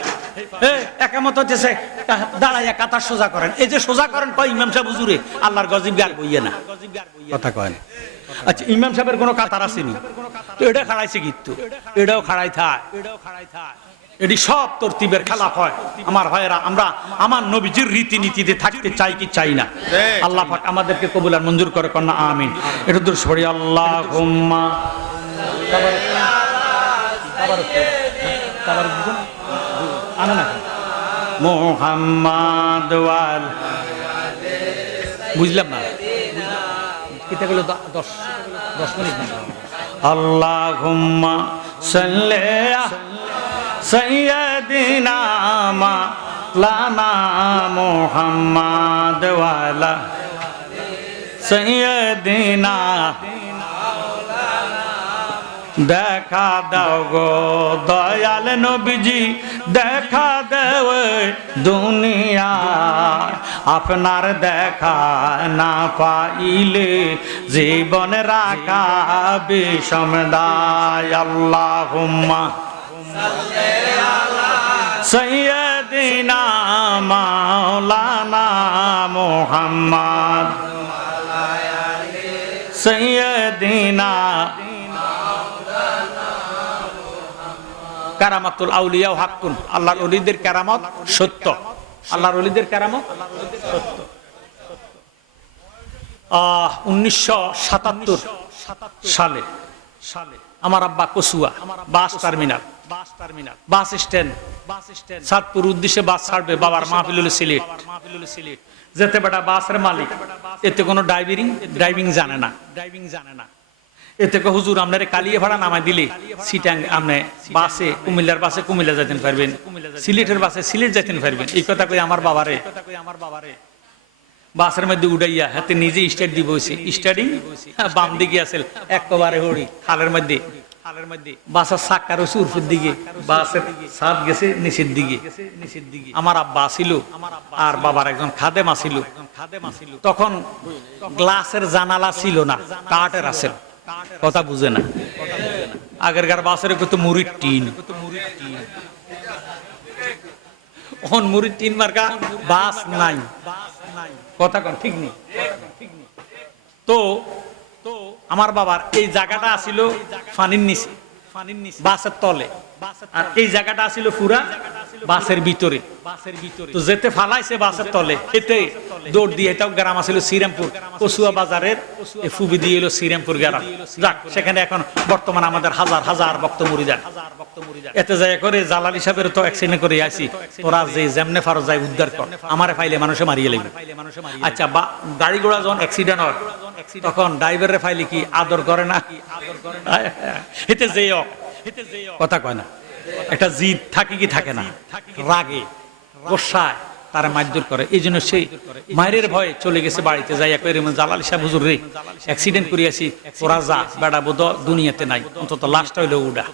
একামত হচ্ছে দাঁড়াইয়া কাতার সোজা করেন। এই যে সোজা করেন কয় ইমাম সাহেব হুজুরে আল্লাহর গজব গার বইয়ে না কথা কয়। আচ্ছা ইমাম সাহেবের কোনো কাতার আসেনি তো এটা খাড়াইছে কিন্তু এটাও খাড়াই থাক এটি সব তরতিবের খেলাফ হয়। আমার ভাইয়েরা আমরা আমার নবীজির রীতিনীতিতে থাকতে চাই কি চাই না? আল্লাহ পাক আমাদেরকে কবুল আর মঞ্জুর করে কন্যা আমিন। এটা দূর পড়ি আল্লাহুম্মা মুহাম্মাদ ওয়াল বুঝলাম না কিতা গেল 10 মিনিট। আল্লাহুম্মা সাল্লি সাইয়্যিদিনা মাওলানা মুহাম্মাদ ওয়ালা সাইয়্যিদিনা দেখা দাও গো দয়াল নবীজি দেখা দেও দুনিয়া আপনার দেখা না পাইলে জীবন রাখা বিষম দায়। আল্লাহুম্মা সাইয়্যিদিনা মাওলানা মুহাম্মদ সাইয়্যিদিনা কারামাতুল আউলিয়া হাক্কুন আল্লাহর ওলিদের কারামত সত্য। আল্লাহর ওলিদের কারামত সত্য। 1977 সালে আমার আব্বা কসুয়া bus terminal bus stand Satpur উদ্দেশ্যে বাস ছাড়বে বাবার মাহফিলুল সিলেট যেতে বেটা বাসের মালিক এতে কোনো ড্রাইভিং জানে না এতে হুজুর আপনার কালিয়ে ভাড়া নামাই দিলে সিটাং আপনি বাসে কুমিল্লার বাসে কুমিল্লা যেতেন পারবেন, সিলেটের বাসে সিলেট যেতেন পারবেন। এই কথা কই আমার বাবারে বাসের মধ্যে উড়াইয়া হাতে নিজে স্টার্ট দিব স্টার্টিং বাম দিকে আসেল একবারে হড়ি খালের মধ্যে বাসের চাক্কার হচ্ছে উর্ফের দিকে বাসের ছাদ গেছে নিচের দিকে। আমার আব্বা আসিল আর বাবার একজন খাদেম আসিল। তখন গ্লাসের জানালা ছিল না, কাঠের আসেল। কথা বুঝে না আগেরকার বাসের কত মুড়ির টিন এখন মুড়ির টিন মার্কা বাস নাই। কথা কন ঠিক নেই। তো আমার বাবার এই জায়গাটা আছিল পানির নিচে, বাসের তলে, আর এই জায়গাটা আছিল পুরা বাসের ভিতরে। তো যেতে ফালাইছে বাসের তলে, এতে দৌড় দিয়ে, এটাও গ্রাম আছিল শ্রীরামপুর, কচুয়া বাজারের ফুবি দিয়ে এলো শ্রীরামপুর গ্রাম। যাক, সেখানে এখন বর্তমান আমাদের হাজার হাজার ভক্ত মুড়ি যায়। এতে যায় করে জালাল হিসাবের তো অ্যাক্সিডেন্ট করে আইছি, তোরা যে যেমনে ফারো যায় উদ্ধার কর, আমারে ফাইলে মানুষে মারিয়ে লাগবে। আচ্ছা, গাড়ি ঘোড়া যখন অ্যাক্সিডেন্ট হয় তখন ড্রাইভারের ফাইলে কি আদর করে না? হেতে যে কথা কয় না, একটা জিদ থাকে কি থাকে না, রাগে গোসায় তারা মারধর করে। এই জন্য সেই মায়ের ভয়ে চলে গেছে বাড়িতে, যাই জালাল সাহেব হুজুর রে অ্যাক্সিডেন্ট করিয়াছি, ওরা যা বেড়া বোধ দুনিয়াতে নাই, অন্তত লাস্ট হইলে উডা।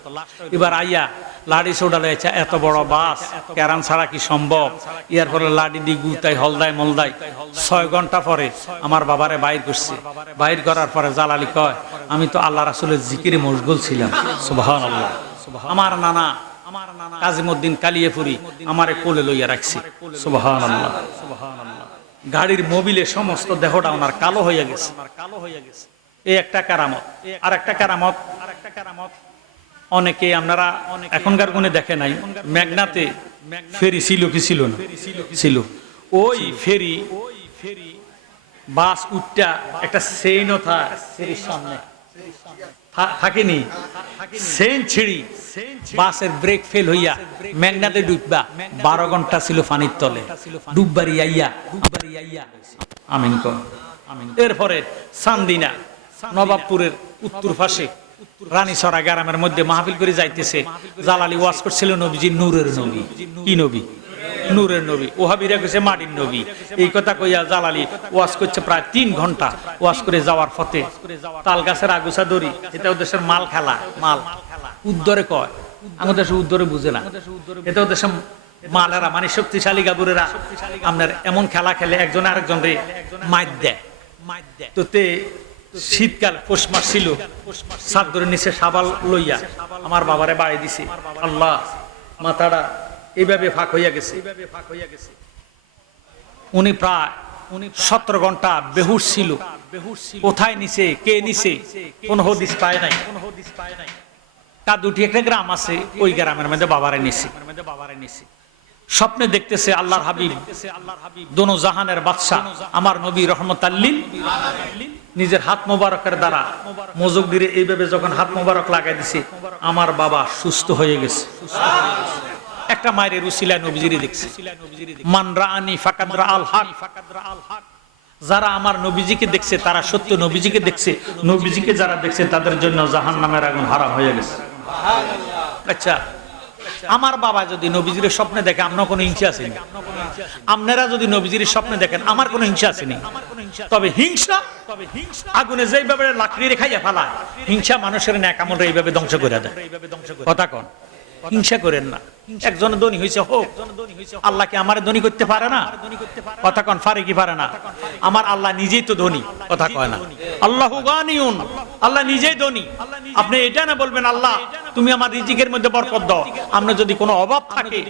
এবার আইয়া লাড়ি সোডা লেছে, এত বড় বাস ক্যারান ছাড়া কি সম্ভব? ইয়ার পরে লাড়ি দি গুতাই হলদাই মলদাই 6 ঘন্টা পরে আমার বাবারে বাইর করছে। বাইর করার পরে জালালি কয়, আমি তো আল্লাহ রাসূলের জিকিরে মশগুল ছিলাম। সুবহানাল্লাহ। আমার নানা কাজিমউদ্দিন কালিয়াপুরি আমারে কোলে লইয়া রাখছি। সুবহানাল্লাহ। গাড়ির মোবিলে সমস্ত দেহটা ওনার কালো হইয়া গেছে। এই একটা কারামত। আর একটা কারামত অনেকে আপনারা এখনকার গুণে দেখে নাই, মেঘনাতে ফেরি ছিল কি ছিল না? ছিল। ওই ফেরি বাস উঠটা একটা সেইনও থাকে ফেরির সামনে থাকেনি, সেন ছিড়ি বাসের ব্রেক ফেল হইয়া মেঘনাতে ডুববা 12 ঘন্টা ছিল পানির তলে, ডুববারি আইয়া আমিন কর। এরপরে চান্দিনা নবাবপুরের উত্তর পাশে রানীসরা গ্রামের মধ্যে মাহফিল করে যাইতেছে, জালালি ওয়াজ করছিল নবীজি নূরের নবী। কি নবী? নূরের নবী। ওহাবিরা কইছে মাটির নবী। এই কথা কইয়া জালালি ওয়াজ করছে প্রায় 3 ঘন্টা। ওয়াজ করে যাওয়ার পথে তাল গাছের আগুসা দড়ি, এটা ওদের মাল খেলা, মাল উদ্দরে কয়, আমাদের দেশে উদ্দরে বুঝে না, এটা ওদের মালেরা মানে শক্তিশালী গাবুরেরা আপনার এমন খেলা খেলে একজন আরেকজন রে মাইর দেয়। তো তে শীতকাল পৌষ মাস ছিল, চাদরের নিচে সাবাল লইয়া আমার বাবারে বাড়ি দিছে। আল্লাহ, মাথাটা এইভাবে ফাঁক হইয়া গেছে। উনি প্রায় 17 ঘন্টা বেহুশ ছিল। কোথায় নিছে, কে নিছে, কোন হদিস পায় নাই। কাদুটি একটা গ্রাম আছে, ওই গ্রামের মধ্যে বাবারে নিছে। স্বপ্নে দেখতেছে আল্লাহর হাবিব, দোনো জাহানের বাদশা আমার নবী রহমতুল লিল নিজের হাত মোবারকের দ্বারা মজুক দিয়ে এইভাবে যখন হাত মোবারক লাগাই দিছে, আমার বাবা সুস্থ হয়ে গেছে। একটা মায়ের উসিলায় নবীজিরে দেখছে। মান রাআনি ফাকাদ রাআল হক, যারা আমার নবীজিকে দেখছে তারা সত্য নবীজিকে দেখছে। নবীজিকে যারা দেখছে তাদের জন্য জাহান্নামের আগুন হারাম হয়ে গেছে। আচ্ছা, আমার বাবা যদি নবীজির স্বপ্নে দেখে, আপনার কোনো হিংসা আছে? আপনারা যদি নবীজির স্বপ্নে দেখেন, আমার কোনো হিংসা আছে? তবে হিংসা আগুনে যেইভাবে লাকড়ি রেখাইয়া ফেলায়, হিংসা মানুষের ন্যাক আমল এইভাবে ধ্বংস করে দেয়। কথা কন, হিংসা করেন না। একজন ধনী হয়েছে হোক, আল্লাহ কি আমার ধনী করতে পারে না? কথা কন, পারে কি পারে না? আমার আল্লাহ নিজেই তো ধনী। কথা কয় না? আল্লাহু গানিউন, আল্লাহ নিজেই ধনী। আপনি এটা না বলবেন আল্লাহ তুমি আমার রিজিকের মধ্যে বরকত দাও। আপনার যদি কোনো অভাব থাকে,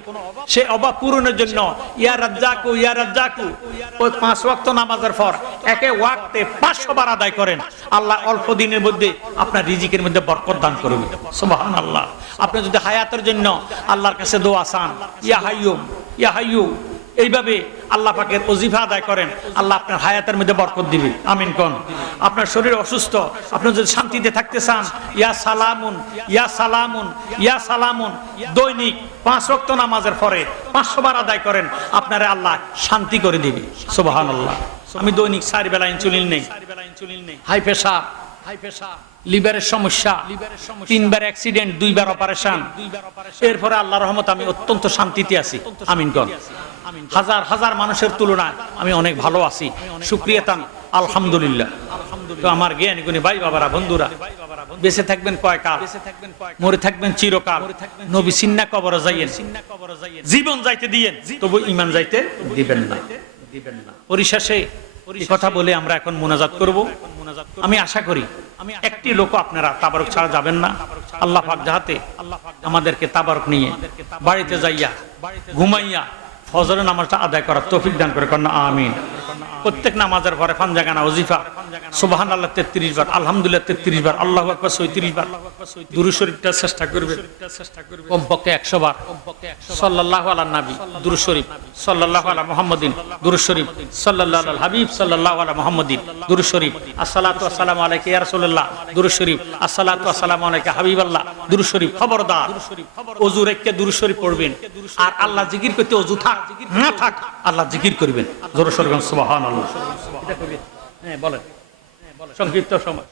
সেই অভাব পূরণের জন্য ইয়া রাজ্জাকু ইয়া রাজ্জাকু 5 ওয়াক্ত নামাজের পর একে ওয়াক্তে 500 বার আদায় করেন, আল্লাহ অল্প দিনের মধ্যে আপনার রিজিকের মধ্যে বরকত দান করবে। সুবহানাল্লাহ। আপনি যদি হায়াতের জন্য আল্লাহর কাছে দোয়া চান, ইয়া হাইয়্যু ইয়া হাইয়্যু, এইভাবে আল্লাহ পাকের ওজিফা আদায় করেন, আল্লাহ আপনার হায়াতের মধ্যে বরকত দিবে। আমিন কোন। আপনার শরীর অসুস্থ, আপনি যদি শান্তিতে থাকতে চান, ইয়া সালামুন ইয়া সালামুন ইয়া সালামুন দৈনিক 5 ওয়াক্ত নামাজের পরে 500 বার আদায় করেন, আপনারে আল্লাহ শান্তি করে দিবে। সুবহানাল্লাহ। আমি দৈনিক 4 বেলা ইনসুলিন নেই, হাই প্রেসার, লিভারের সমস্যা, 3 বার অ্যাক্সিডেন্ট, 2 বার অপারেশন, এরপরে আল্লাহর রহমত আমি অত্যন্ত শান্তিতে আছি। আমিন কোন। হাজার হাজার মানুষের তুলনায় আমি অনেক ভালো আছি। শুকরিয়া তান আলহামদুলিল্লাহ। তো আমার জ্ঞানী গুণী ভাই বাবারা, বন্ধুরা, বেঁচে থাকবেন কয়কাল, মরে থাকবেন চিরকাল। নবী সিন্না কবরে যাইয়েন, জীবন যাইতে দিয়েন, তবু ঈমান যাইতে দিবেন না। পরিশেষে এই কথা বলে আমরা এখন মুনাজাত করব। আমি আশা করি একটি লোক আপনারা তাবারক ছাড়া যাবেন না। আল্লাহ পাক যাহাতে আমাদেরকে তাবারক নিয়ে বাড়িতে যাইয়া ঘুমাইয়া ফজরের নামাজটা আদায় করার তৌফিক দান করে। কন্যা আমিন। প্রত্যেক নামাজের পরে ফানজাগানা ওজিফা সুবহানাল্লাহ 33 বার, আলহামদুলিল্লাহ 33 বার, আল্লাহু আকবার 36 বার, দুরূদ শরীফটা চেষ্টা করবে কমপক্ষে 100 বার, সাল্লাল্লাহু আলা নবী দুরূদ শরীফ, সাল্লাল্লাহু আলা মুহাম্মাদিন দুরূদ শরীফ, সাল্লাল্লাহু আলাল হাবিব সাল্লাল্লাহু আলা মুহাম্মাদিন দুরূদ শরীফ, আসসালাতু ওয়াসসালামু আলাইকা ইয়া রাসূলুল্লাহ দুরূদ শরীফ, আসসালাতু ওয়াসসালামু আলাইকা হাবিবাল্লাহ দুরূদ শরীফ। খবরদার ওযু রেখে দুরূদ শরীফ পড়বেন, আর আল্লাহ জিকির করতে ওযু থাক না থাক আল্লাহ জিকির করবেন। জোরে সোরে সুবহানাল্লাহ। এটা কইবেন, হ্যাঁ বলেন, সংক্ষিপ্ত সময়।